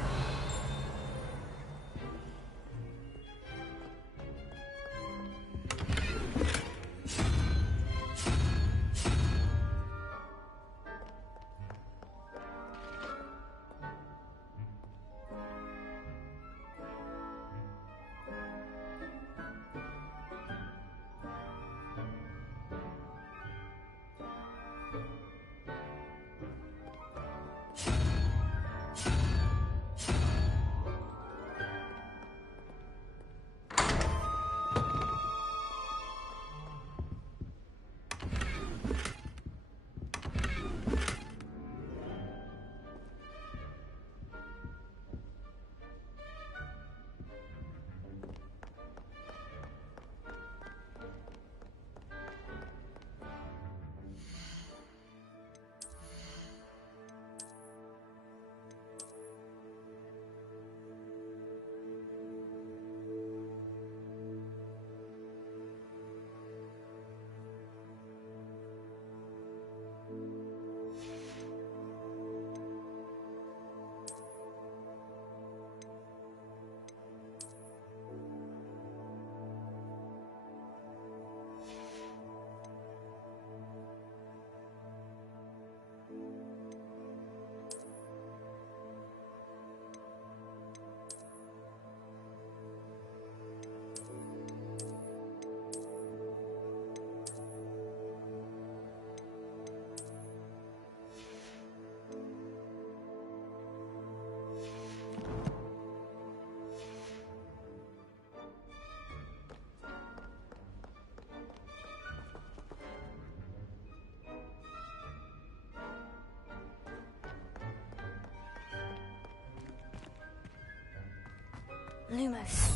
Lumos.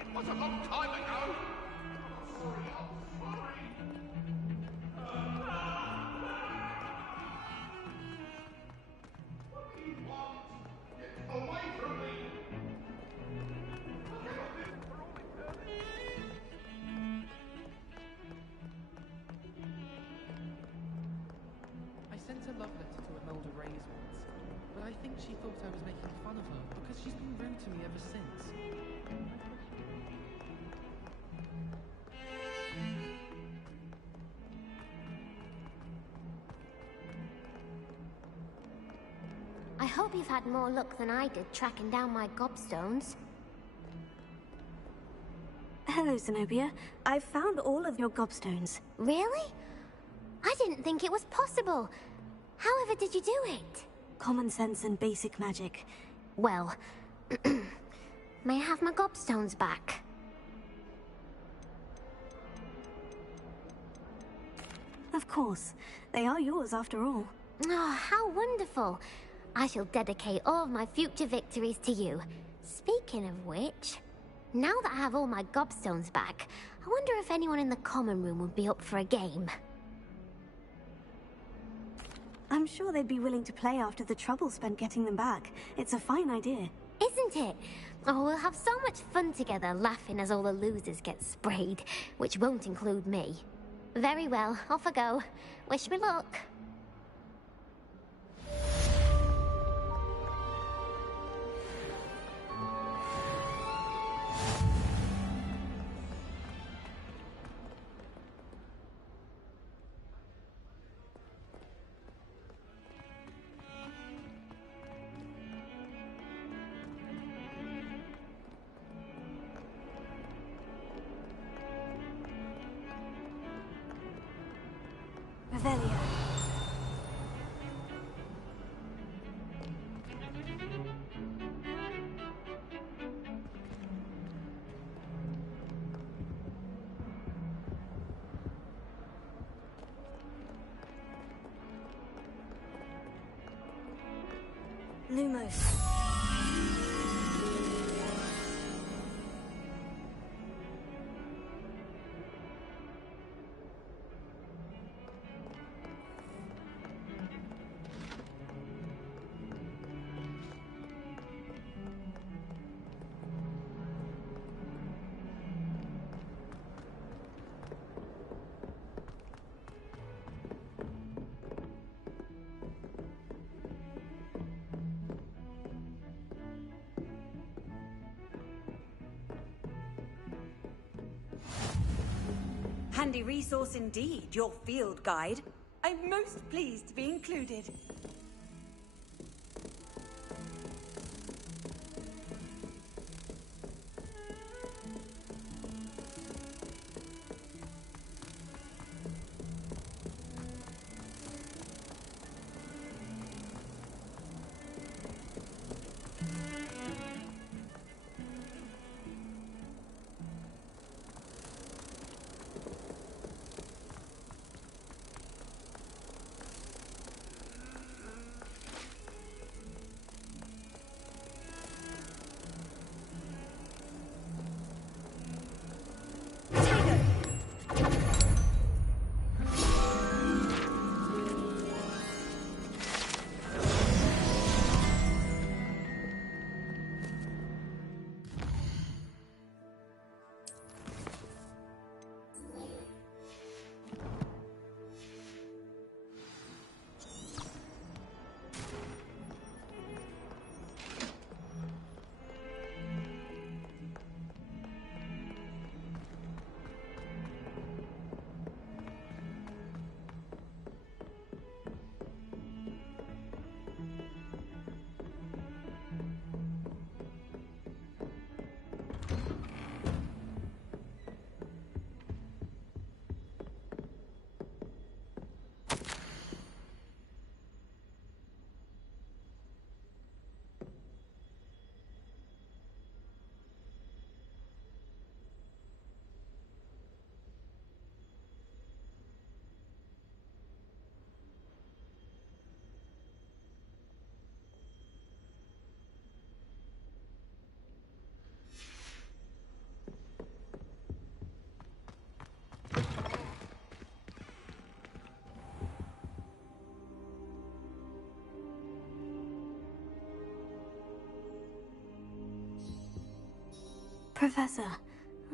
It was a long time ago. Away from me! I sent a love letter to Imelda Reyes once, but I think she thought I was making fun of her because she's been rude to me ever since. I hope you've had more luck than I did tracking down my gobstones. Hello, Zenobia. I've found all of your gobstones. Really? I didn't think it was possible. However did you do it? Common sense and basic magic. Well, may I have my gobstones back? Of course. They are yours after all. Oh, how wonderful. I shall dedicate all of my future victories to you. Speaking of which, now that I have all my gobstones back, I wonder if anyone in the common room would be up for a game. I'm sure they'd be willing to play after the trouble spent getting them back. It's a fine idea. Isn't it? Oh, we'll have so much fun together, laughing as all the losers get sprayed, which won't include me. Very well, off I go. Wish me luck. Revelio. Lumos. Handy resource indeed, your field guide. I'm most pleased to be included. Professor,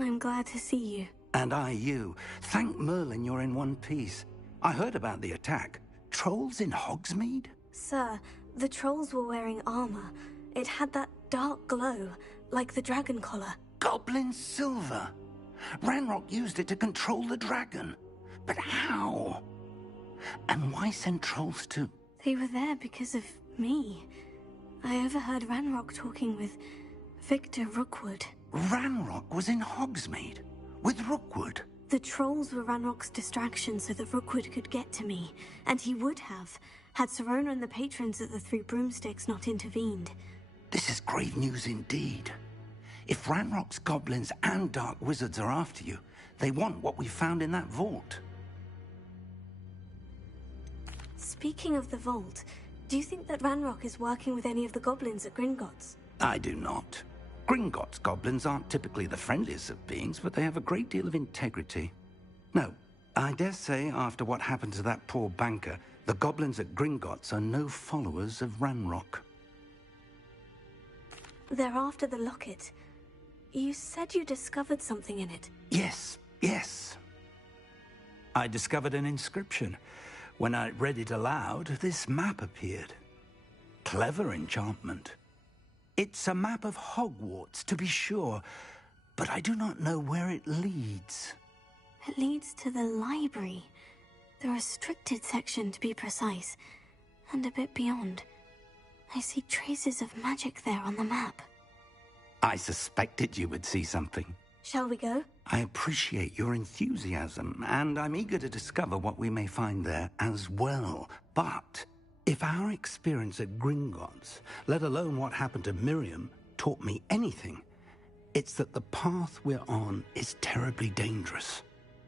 I'm glad to see you. And I you. Thank Merlin you're in one piece. I heard about the attack. Trolls in Hogsmeade? Sir, the trolls were wearing armor. It had that dark glow, like the dragon collar. Goblin silver. Ranrock used it to control the dragon. But how? And why send trolls to... They were there because of me. I overheard Ranrock talking with Victor Rookwood. Ranrock was in Hogsmeade? With Rookwood? The trolls were Ranrock's distraction so that Rookwood could get to me. And he would have, had Serona and the patrons at the Three Broomsticks not intervened. This is grave news indeed. If Ranrock's goblins and dark wizards are after you, they want what we found in that vault. Speaking of the vault, do you think that Ranrock is working with any of the goblins at Gringotts? I do not. Gringotts goblins aren't typically the friendliest of beings, but they have a great deal of integrity. No, I dare say, after what happened to that poor banker, the goblins at Gringotts are no followers of Ranrock. They're after the locket. You said you discovered something in it. Yes, yes. I discovered an inscription. When I read it aloud, this map appeared. Clever enchantment. It's a map of Hogwarts, to be sure, but I do not know where it leads. It leads to the library. The restricted section, to be precise. And a bit beyond. I see traces of magic there on the map. I suspected you would see something. Shall we go? I appreciate your enthusiasm, and I'm eager to discover what we may find there as well. But if our experience at Gringotts, let alone what happened to Miriam, taught me anything, it's that the path we're on is terribly dangerous.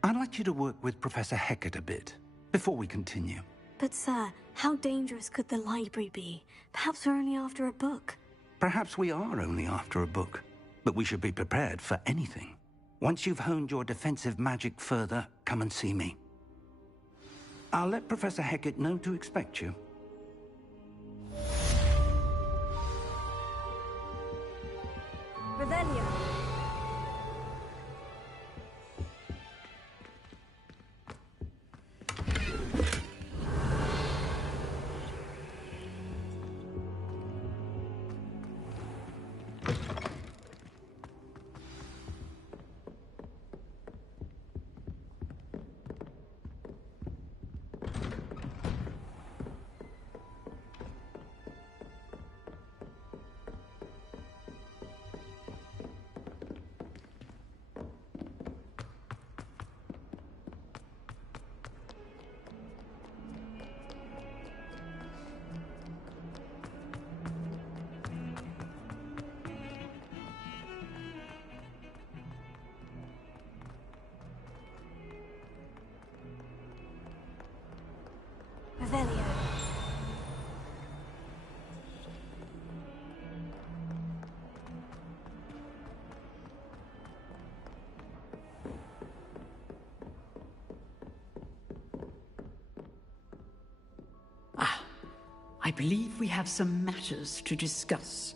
I'd like you to work with Professor Hecat a bit, before we continue. But sir, how dangerous could the library be? Perhaps we're only after a book. Perhaps we are only after a book, but we should be prepared for anything. Once you've honed your defensive magic further, come and see me. I'll let Professor Hecat know to expect you. Revelio. Revelio. I believe we have some matters to discuss.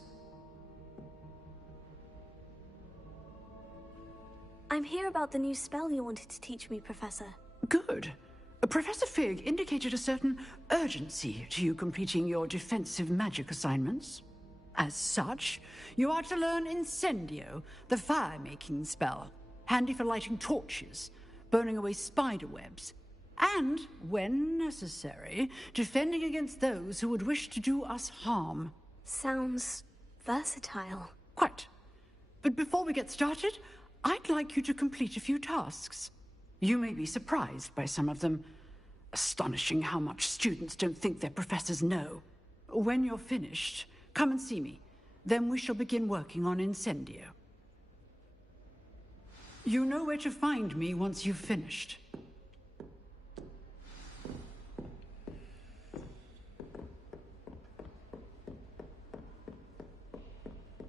I'm here about the new spell you wanted to teach me, Professor. Good. Professor Fig indicated a certain urgency to you completing your defensive magic assignments. As such, you are to learn Incendio, the fire-making spell, handy for lighting torches, burning away spider webs, and, when necessary, defending against those who would wish to do us harm. Sounds versatile. Quite. But before we get started, I'd like you to complete a few tasks. You may be surprised by some of them. Astonishing how much students don't think their professors know. When you're finished, come and see me. Then we shall begin working on Incendio. You know where to find me once you've finished.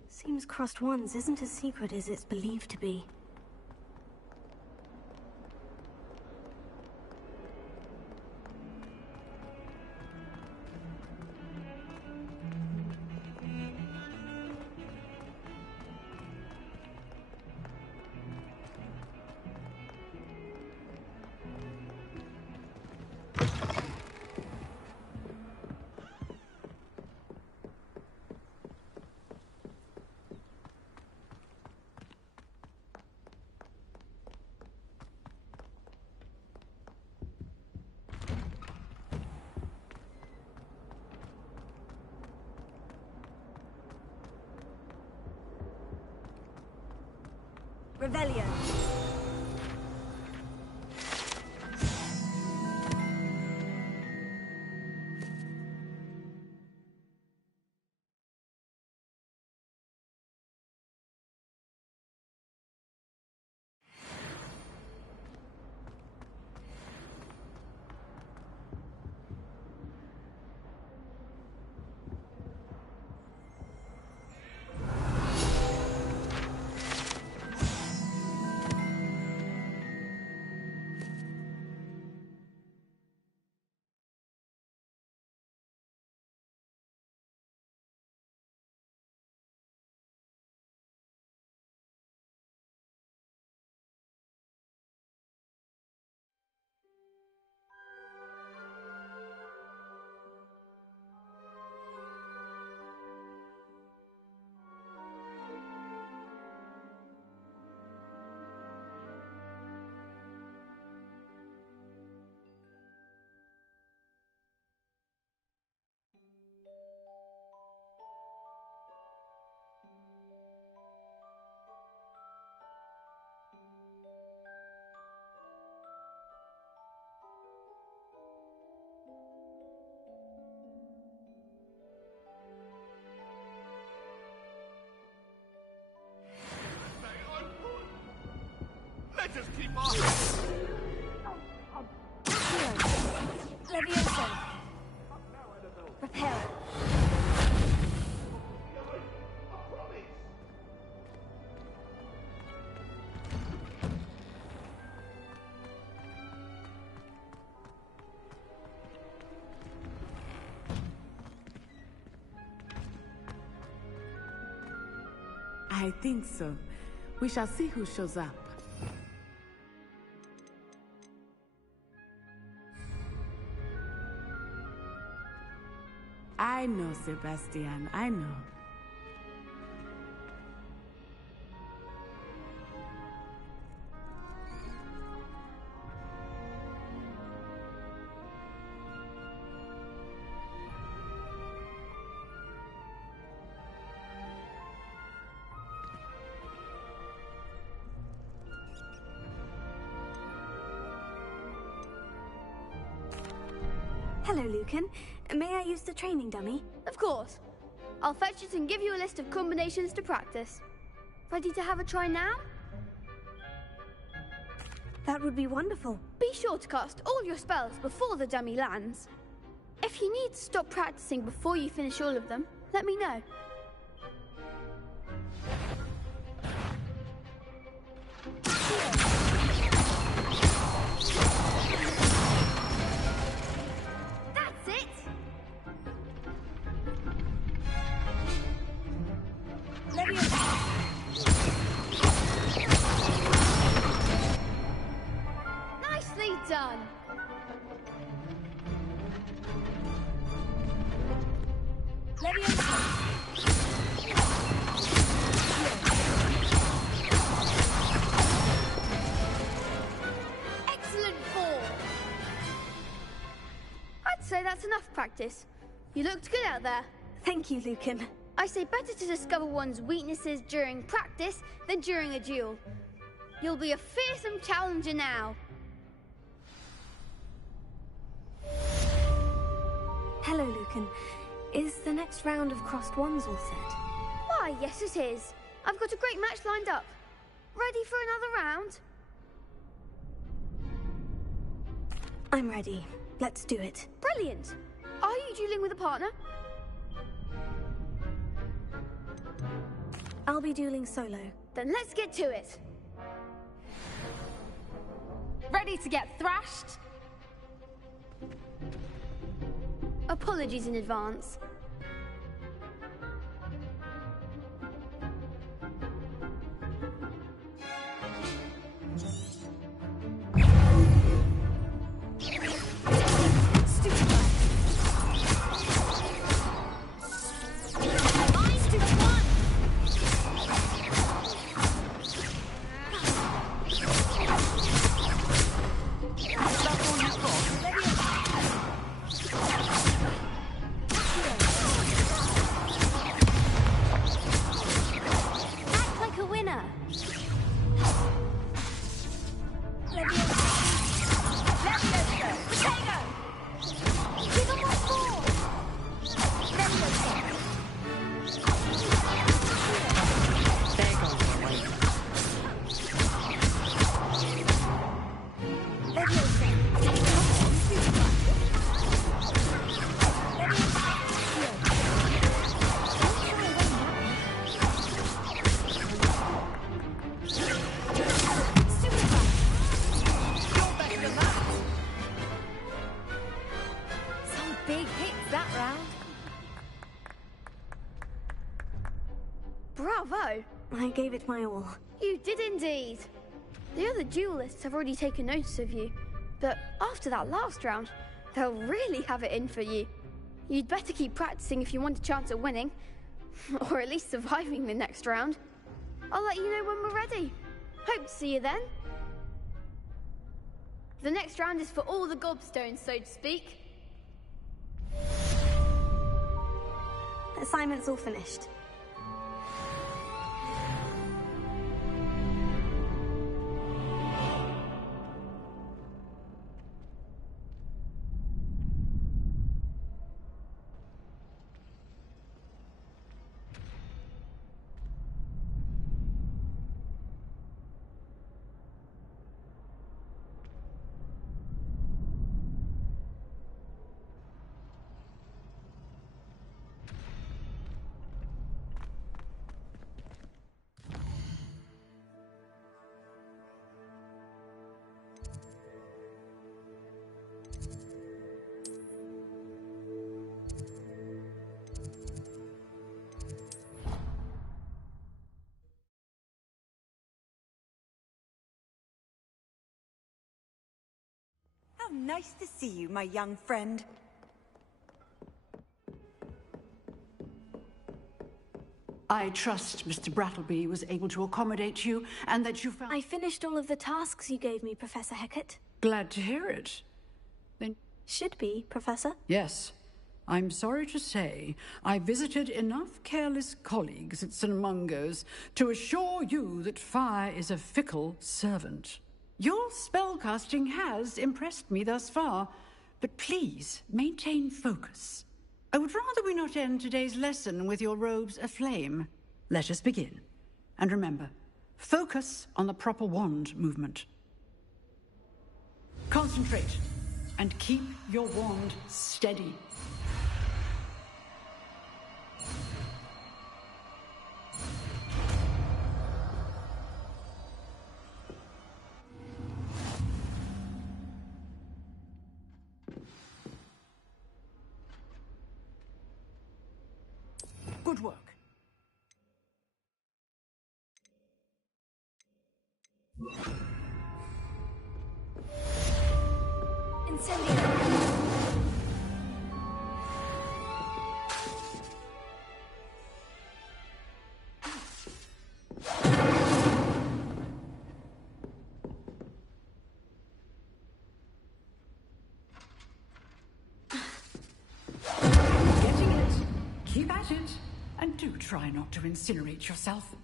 Seems crossed ones isn't as secret as it's believed to be. Revelio. Levioso. Repair. I think so. We shall see who shows up. I know, Sebastian, I know. Hello, Lucan. May I use the training dummy? Of course. I'll fetch it and give you a list of combinations to practice. Ready to have a try now? That would be wonderful. Be sure to cast all your spells before the dummy lands. If you need to stop practicing before you finish all of them, let me know. That's it! Nicely done! Excellent ball! I'd say that's enough practice. You looked good out there. Thank you, Lucan. I say better to discover one's weaknesses during practice than during a duel. You'll be a fearsome challenger now. Hello, Lucan. Is the next round of crossed wands all set? Why, yes it is. I've got a great match lined up. Ready for another round? I'm ready. Let's do it. Brilliant. Are you dueling with a partner? I'll be dueling solo. Then let's get to it. Ready to get thrashed? Apologies in advance. Act like a winner. Some big hits that round. Bravo! I gave it my all. You did indeed. The other duelists have already taken notice of you, but after that last round, they'll really have it in for you. You'd better keep practicing if you want a chance at winning, or at least surviving the next round. I'll let you know when we're ready. Hope to see you then. The next round is for all the gobstones, so to speak. Assignment's all finished. How nice to see you, my young friend. I trust Mr. Brattleby was able to accommodate you, and that you found... I finished all of the tasks you gave me, Professor Hecat. Glad to hear it. Then... Should be, Professor. Yes. I'm sorry to say, I visited enough careless colleagues at St. Mungo's to assure you that fire is a fickle servant. Your spellcasting has impressed me thus far, but please maintain focus. I would rather we not end today's lesson with your robes aflame. Let us begin. And remember, focus on the proper wand movement. Concentrate, and keep your wand steady. Good work. Incendio. Getting it. Keep at it. And do try not to incinerate yourself.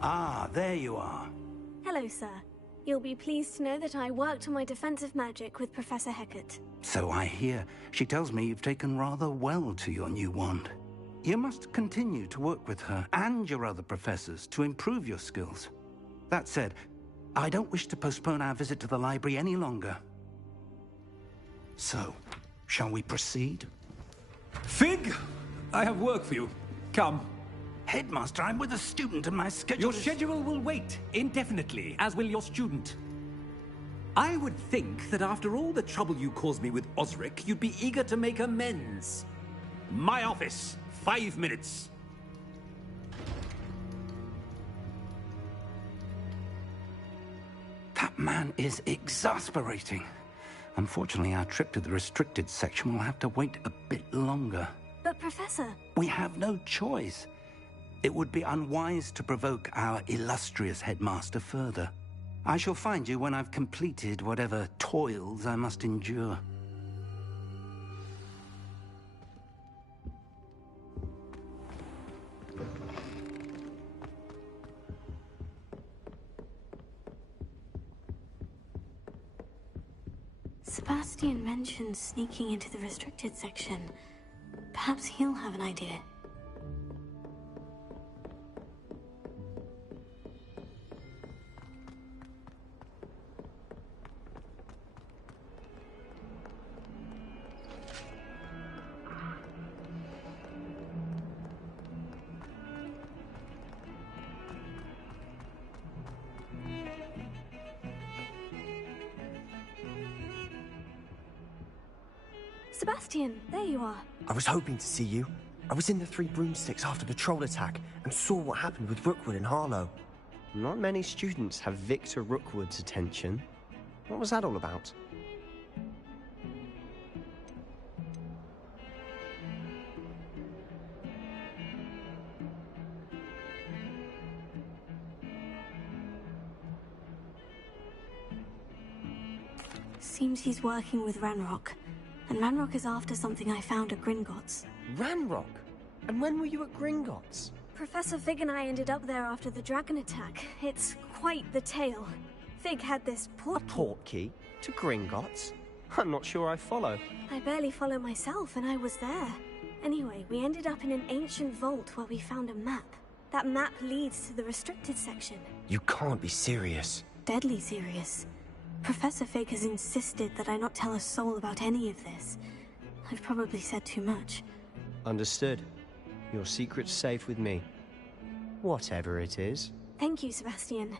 Ah, there you are. Hello, sir. You'll be pleased to know that I worked on my defensive magic with Professor Hecat. So I hear. She tells me you've taken rather well to your new wand. You must continue to work with her and your other professors to improve your skills. That said, I don't wish to postpone our visit to the library any longer. So, shall we proceed? Fig! I have work for you. Come. Headmaster, I'm with a student and my schedule Your schedule will wait indefinitely, as will your student. I would think that after all the trouble you caused me with Osric, you'd be eager to make amends. My office, 5 minutes. That man is exasperating. Unfortunately, our trip to the restricted section will have to wait a bit longer. But, Professor... We have no choice. It would be unwise to provoke our illustrious headmaster further. I shall find you when I've completed whatever toils I must endure. Sebastian mentioned sneaking into the restricted section. Perhaps he'll have an idea. Sebastian, there you are. I was hoping to see you. I was in the Three Broomsticks after the troll attack and saw what happened with Rookwood and Harlow. Not many students have Victor Rookwood's attention. What was that all about? Seems he's working with Ranrock. And Ranrock is after something I found at Gringotts. Ranrock? And when were you at Gringotts? Professor Fig and I ended up there after the dragon attack. It's quite the tale. Fig had this port key. A port key? To Gringotts? I'm not sure I follow. I barely follow myself, and I was there. Anyway, we ended up in an ancient vault where we found a map. That map leads to the restricted section. You can't be serious. Deadly serious. Professor Fig has insisted that I not tell a soul about any of this. I've probably said too much. Understood. Your secret's safe with me. Whatever it is. Thank you, Sebastian.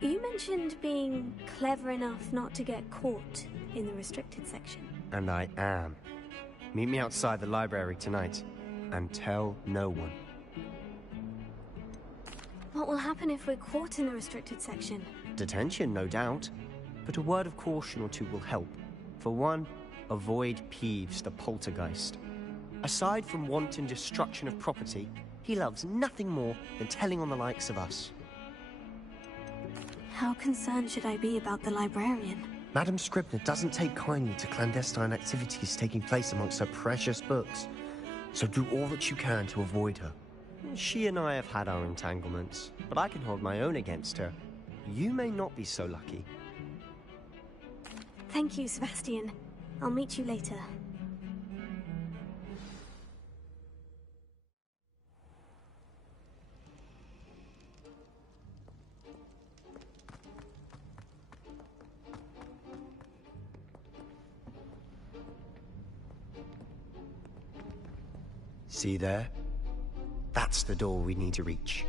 You mentioned being clever enough not to get caught in the restricted section. And I am. Meet me outside the library tonight, and tell no one. What will happen if we're caught in the restricted section? Detention, no doubt. But a word of caution or two will help. For one, avoid Peeves the poltergeist. Aside from wanton destruction of property, he loves nothing more than telling on the likes of us. How concerned should I be about the librarian? Madam Scribner doesn't take kindly to clandestine activities taking place amongst her precious books. So do all that you can to avoid her. She and I have had our entanglements, but I can hold my own against her. You may not be so lucky. Thank you, Sebastian. I'll meet you later. See there? That's the door we need to reach.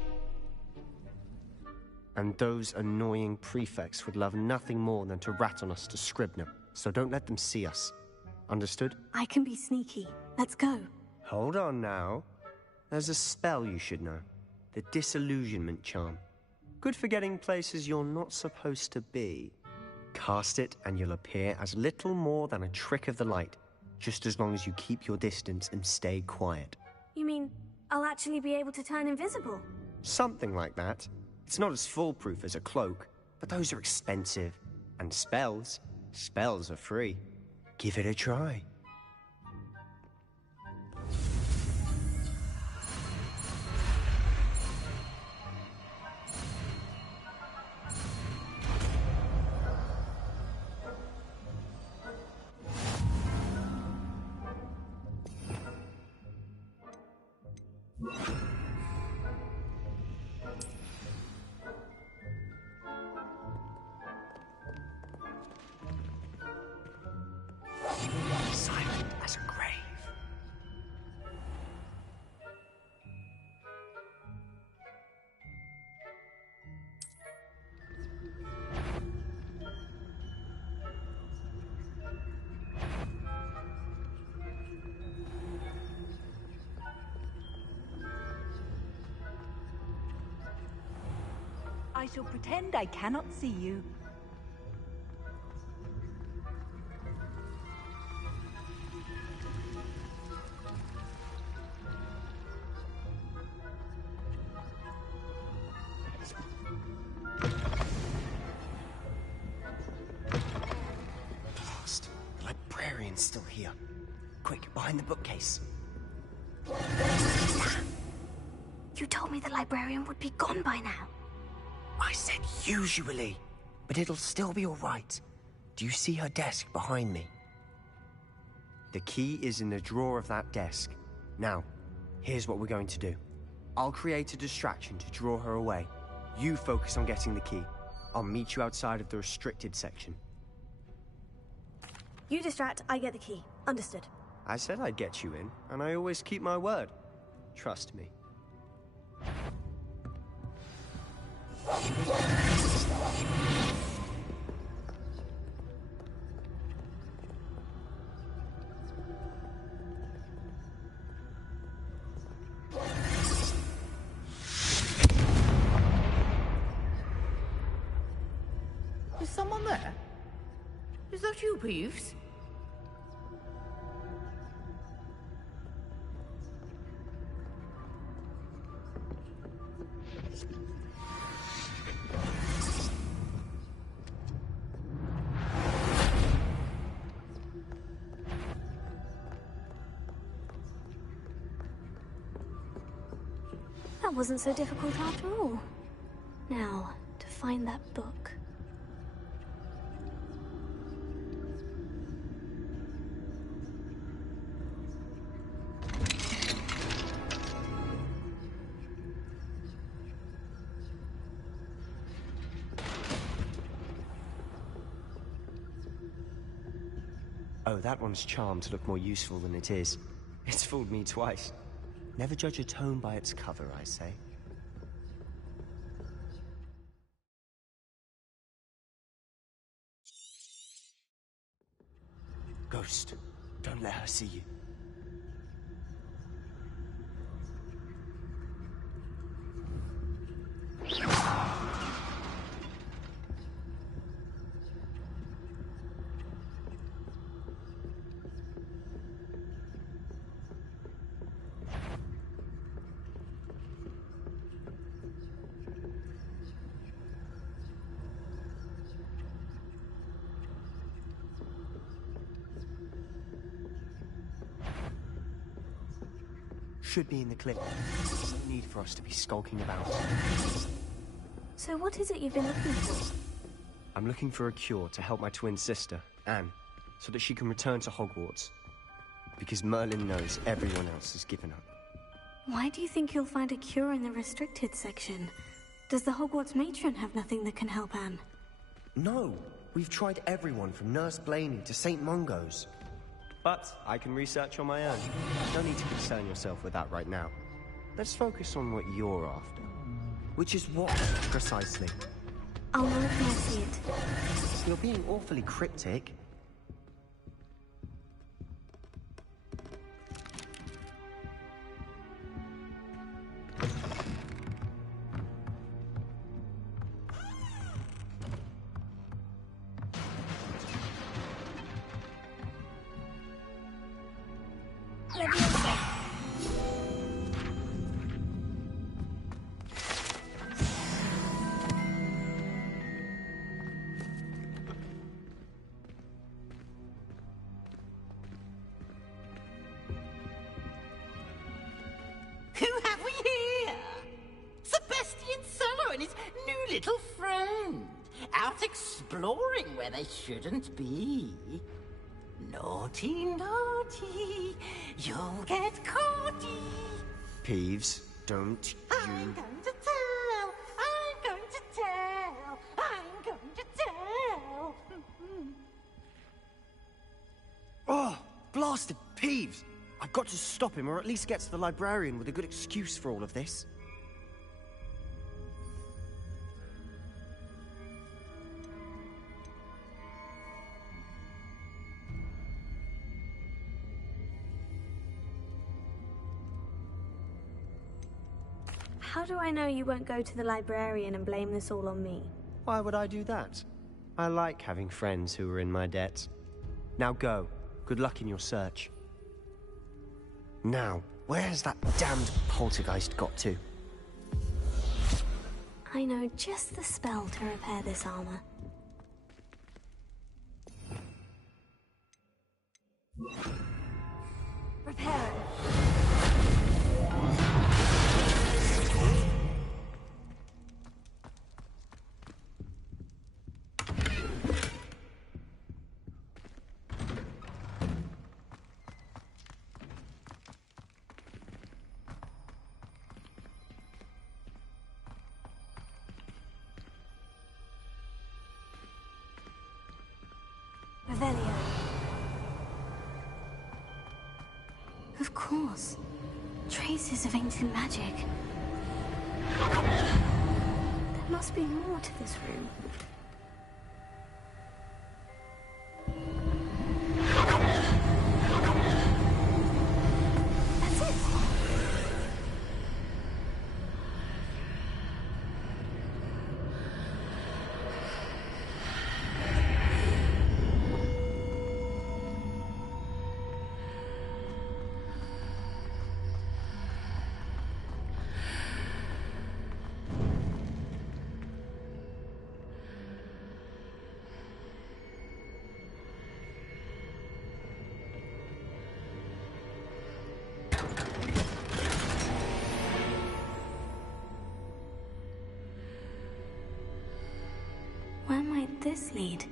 And those annoying prefects would love nothing more than to rat on us to Scribner, so don't let them see us. Understood? I can be sneaky. Let's go. Hold on now. There's a spell you should know. The Disillusionment Charm. Good for getting places you're not supposed to be. Cast it and you'll appear as little more than a trick of the light, just as long as you keep your distance and stay quiet. You mean I'll actually be able to turn invisible? Something like that. It's not as foolproof as a cloak, but those are expensive. And spells are free. Give it a try. Silent as a grave. I shall pretend I cannot see you. Blast. The librarian's still here. Quick, behind the bookcase. You told me the librarian would be gone by now. I said usually, but it'll still be all right. Do you see her desk behind me? The key is in the drawer of that desk. Now, here's what we're going to do. I'll create a distraction to draw her away. You focus on getting the key. I'll meet you outside of the restricted section. You distract, I get the key. Understood. I said I'd get you in, and I always keep my word. Trust me. Is someone there? Is that you, Peeves? wasn't so difficult after all. Now, to find that book. Oh, that one's charmed to look more useful than it is. It's fooled me twice. Never judge a tome by its cover, I say. Ghost, don't let her see you. Should be in the clip. There's no need for us to be skulking about. So what is it you've been looking for? I'm looking for a cure to help my twin sister, Anne, so that she can return to Hogwarts. Because Merlin knows everyone else has given up. Why do you think you'll find a cure in the restricted section? Does the Hogwarts matron have nothing that can help Anne? No! We've tried everyone from Nurse Blaney to St. Mungo's. But I can research on my own. No need to concern yourself with that right now. Let's focus on what you're after. Which is what, precisely? I'll know if I see it. You're being awfully cryptic. Who have we here? Sebastian Sallow and his new little friend. Out exploring where they shouldn't be. Naughty, naughty, you'll get caughty. Peeves, don't you... I'm going to tell, I'm going to tell, I'm going to tell. Oh, blasted Peeves! I've got to stop him, or at least get to the librarian with a good excuse for all of this. How do I know you won't go to the librarian and blame this all on me? Why would I do that? I like having friends who are in my debt. Now go. Good luck in your search. Now, where's that damned poltergeist got to? I know just the spell to repair this armor. Repair it. Revelio. Of course. Traces of ancient magic. There must be more to this room. That's it. this lead?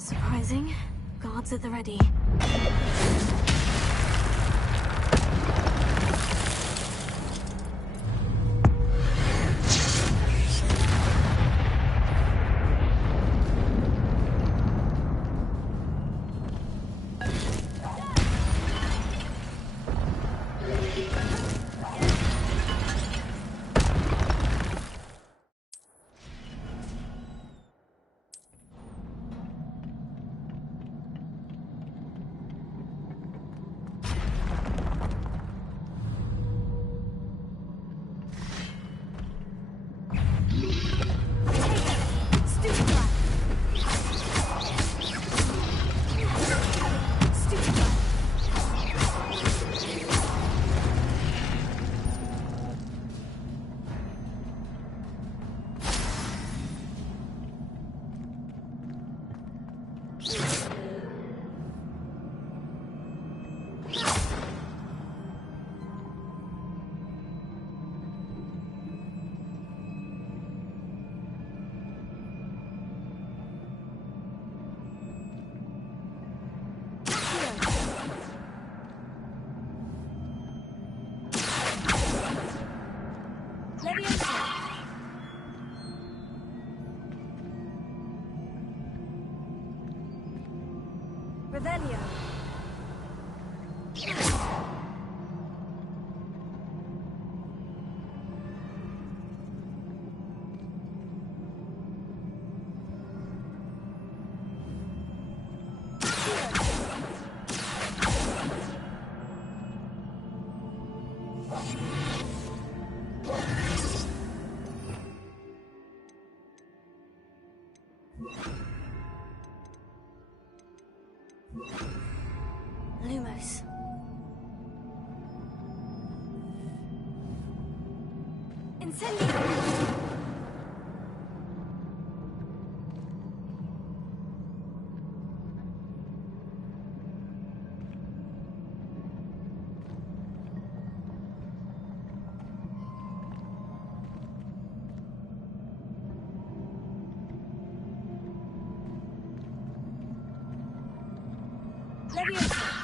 Not surprising. Guards at the ready. Revelio. Lumos. Incendio! Leviosa!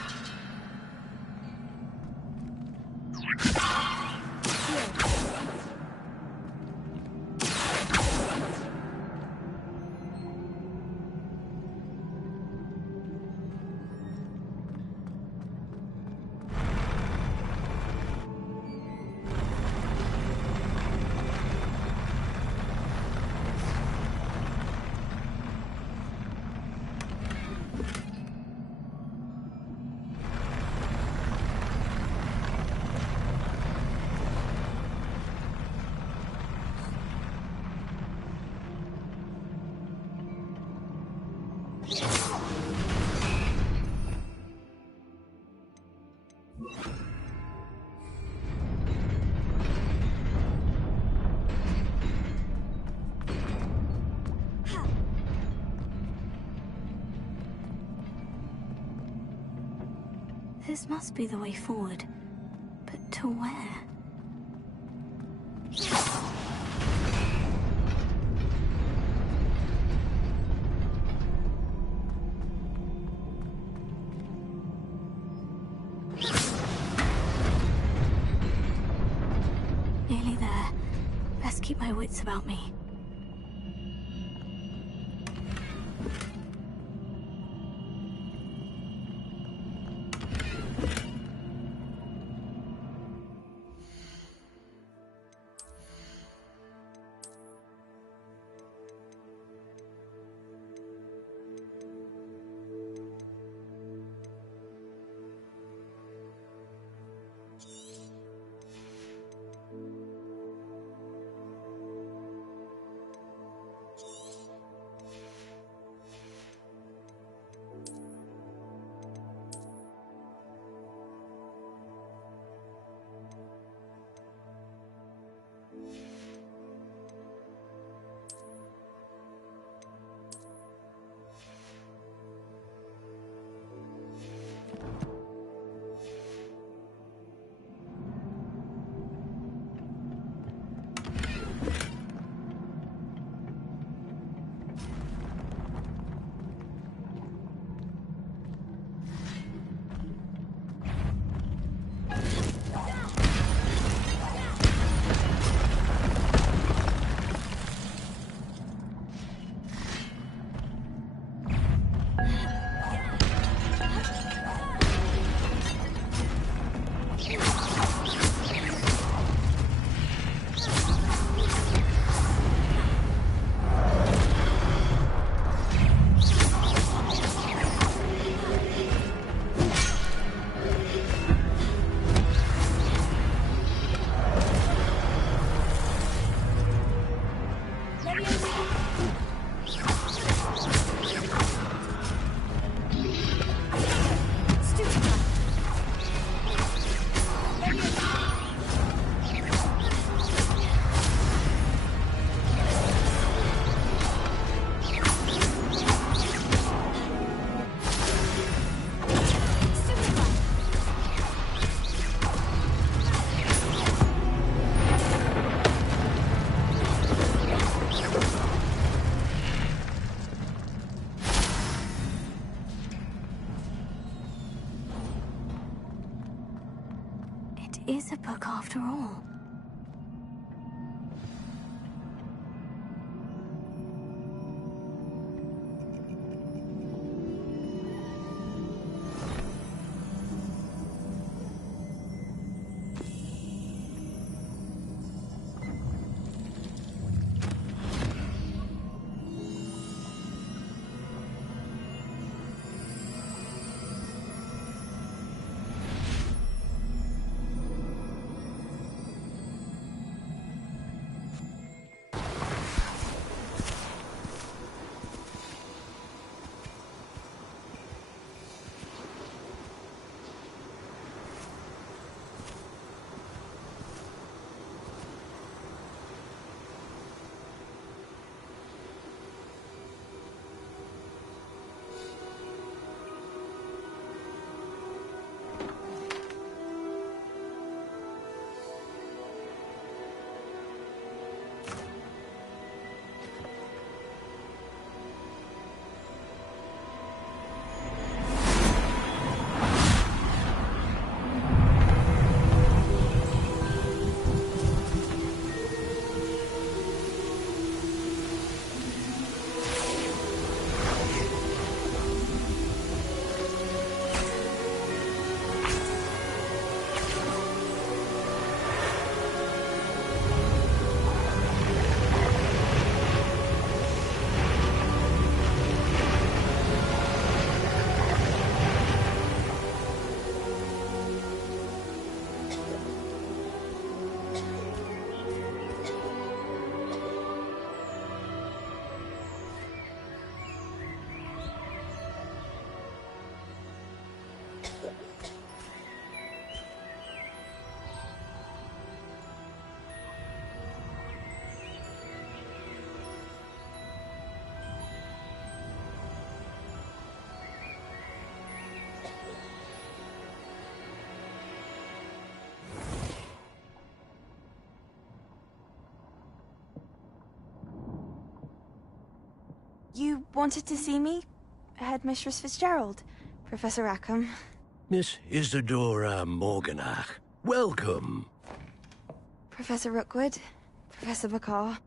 This must be the way forward. But to where? Nearly there. Best keep my wits about me. It is a book after all. You wanted to see me? Headmistress Fitzgerald, Professor Rackham. Miss Isadora Morganach, welcome. Professor Rookwood, Professor Bakar.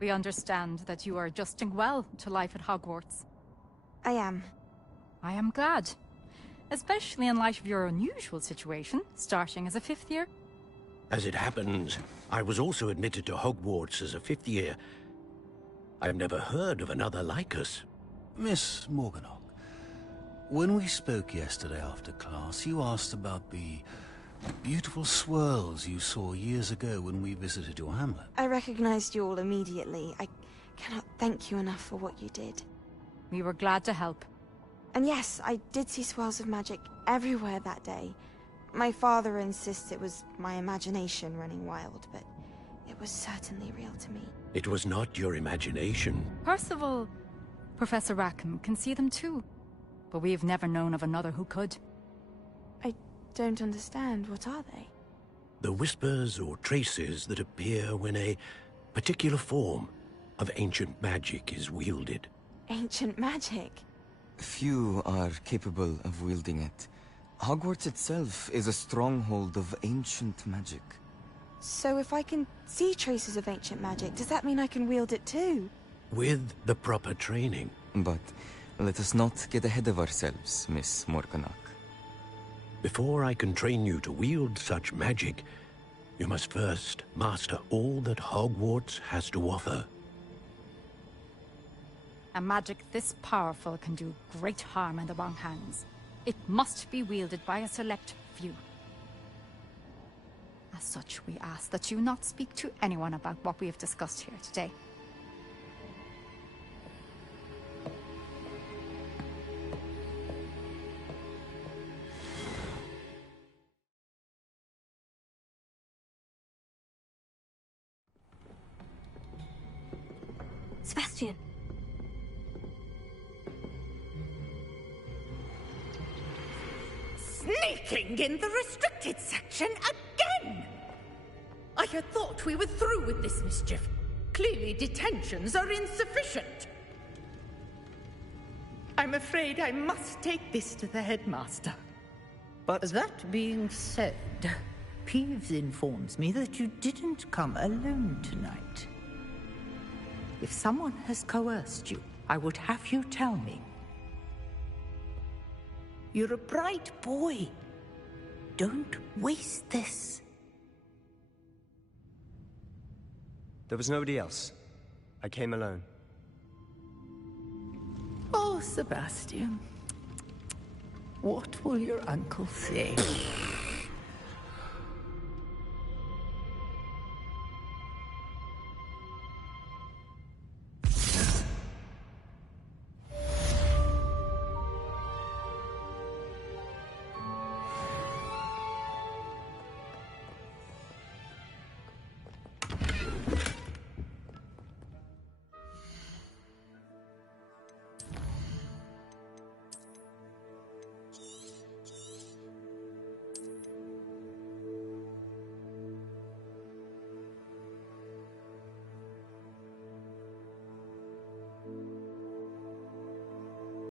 We understand that you are adjusting well to life at Hogwarts. I am. I am glad. Especially in light of your unusual situation, starting as a 5th year. As it happens, I was also admitted to Hogwarts as a 5th year. I've never heard of another like us. Miss Morganach, when we spoke yesterday after class, you asked about the beautiful swirls you saw years ago when we visited your hamlet. I recognized you all immediately. I cannot thank you enough for what you did. We were glad to help. And yes, I did see swirls of magic everywhere that day. My father insists it was my imagination running wild, but it was certainly real to me. It was not your imagination. Percival, Professor Rackham can see them too. But we have never known of another who could. I don't understand. What are they? The whispers or traces that appear when a particular form of ancient magic is wielded. Ancient magic? Few are capable of wielding it. Hogwarts itself is a stronghold of ancient magic. So if I can see traces of ancient magic, does that mean I can wield it too? With the proper training. But let us not get ahead of ourselves, Miss Morganach. Before I can train you to wield such magic, you must first master all that Hogwarts has to offer. A magic this powerful can do great harm in the wrong hands. It must be wielded by a select few. As such, we ask that you not speak to anyone about what we have discussed here today. Sebastian. Sneaking in the restricted section again! I had thought we were through with this mischief. Clearly detentions are insufficient. I'm afraid I must take this to the headmaster. But that being said, Peeves informs me that you didn't come alone tonight. If someone has coerced you, I would have you tell me. You're a bright boy. Don't waste this. There was nobody else. I came alone. Oh, Sebastian. What will your uncle say?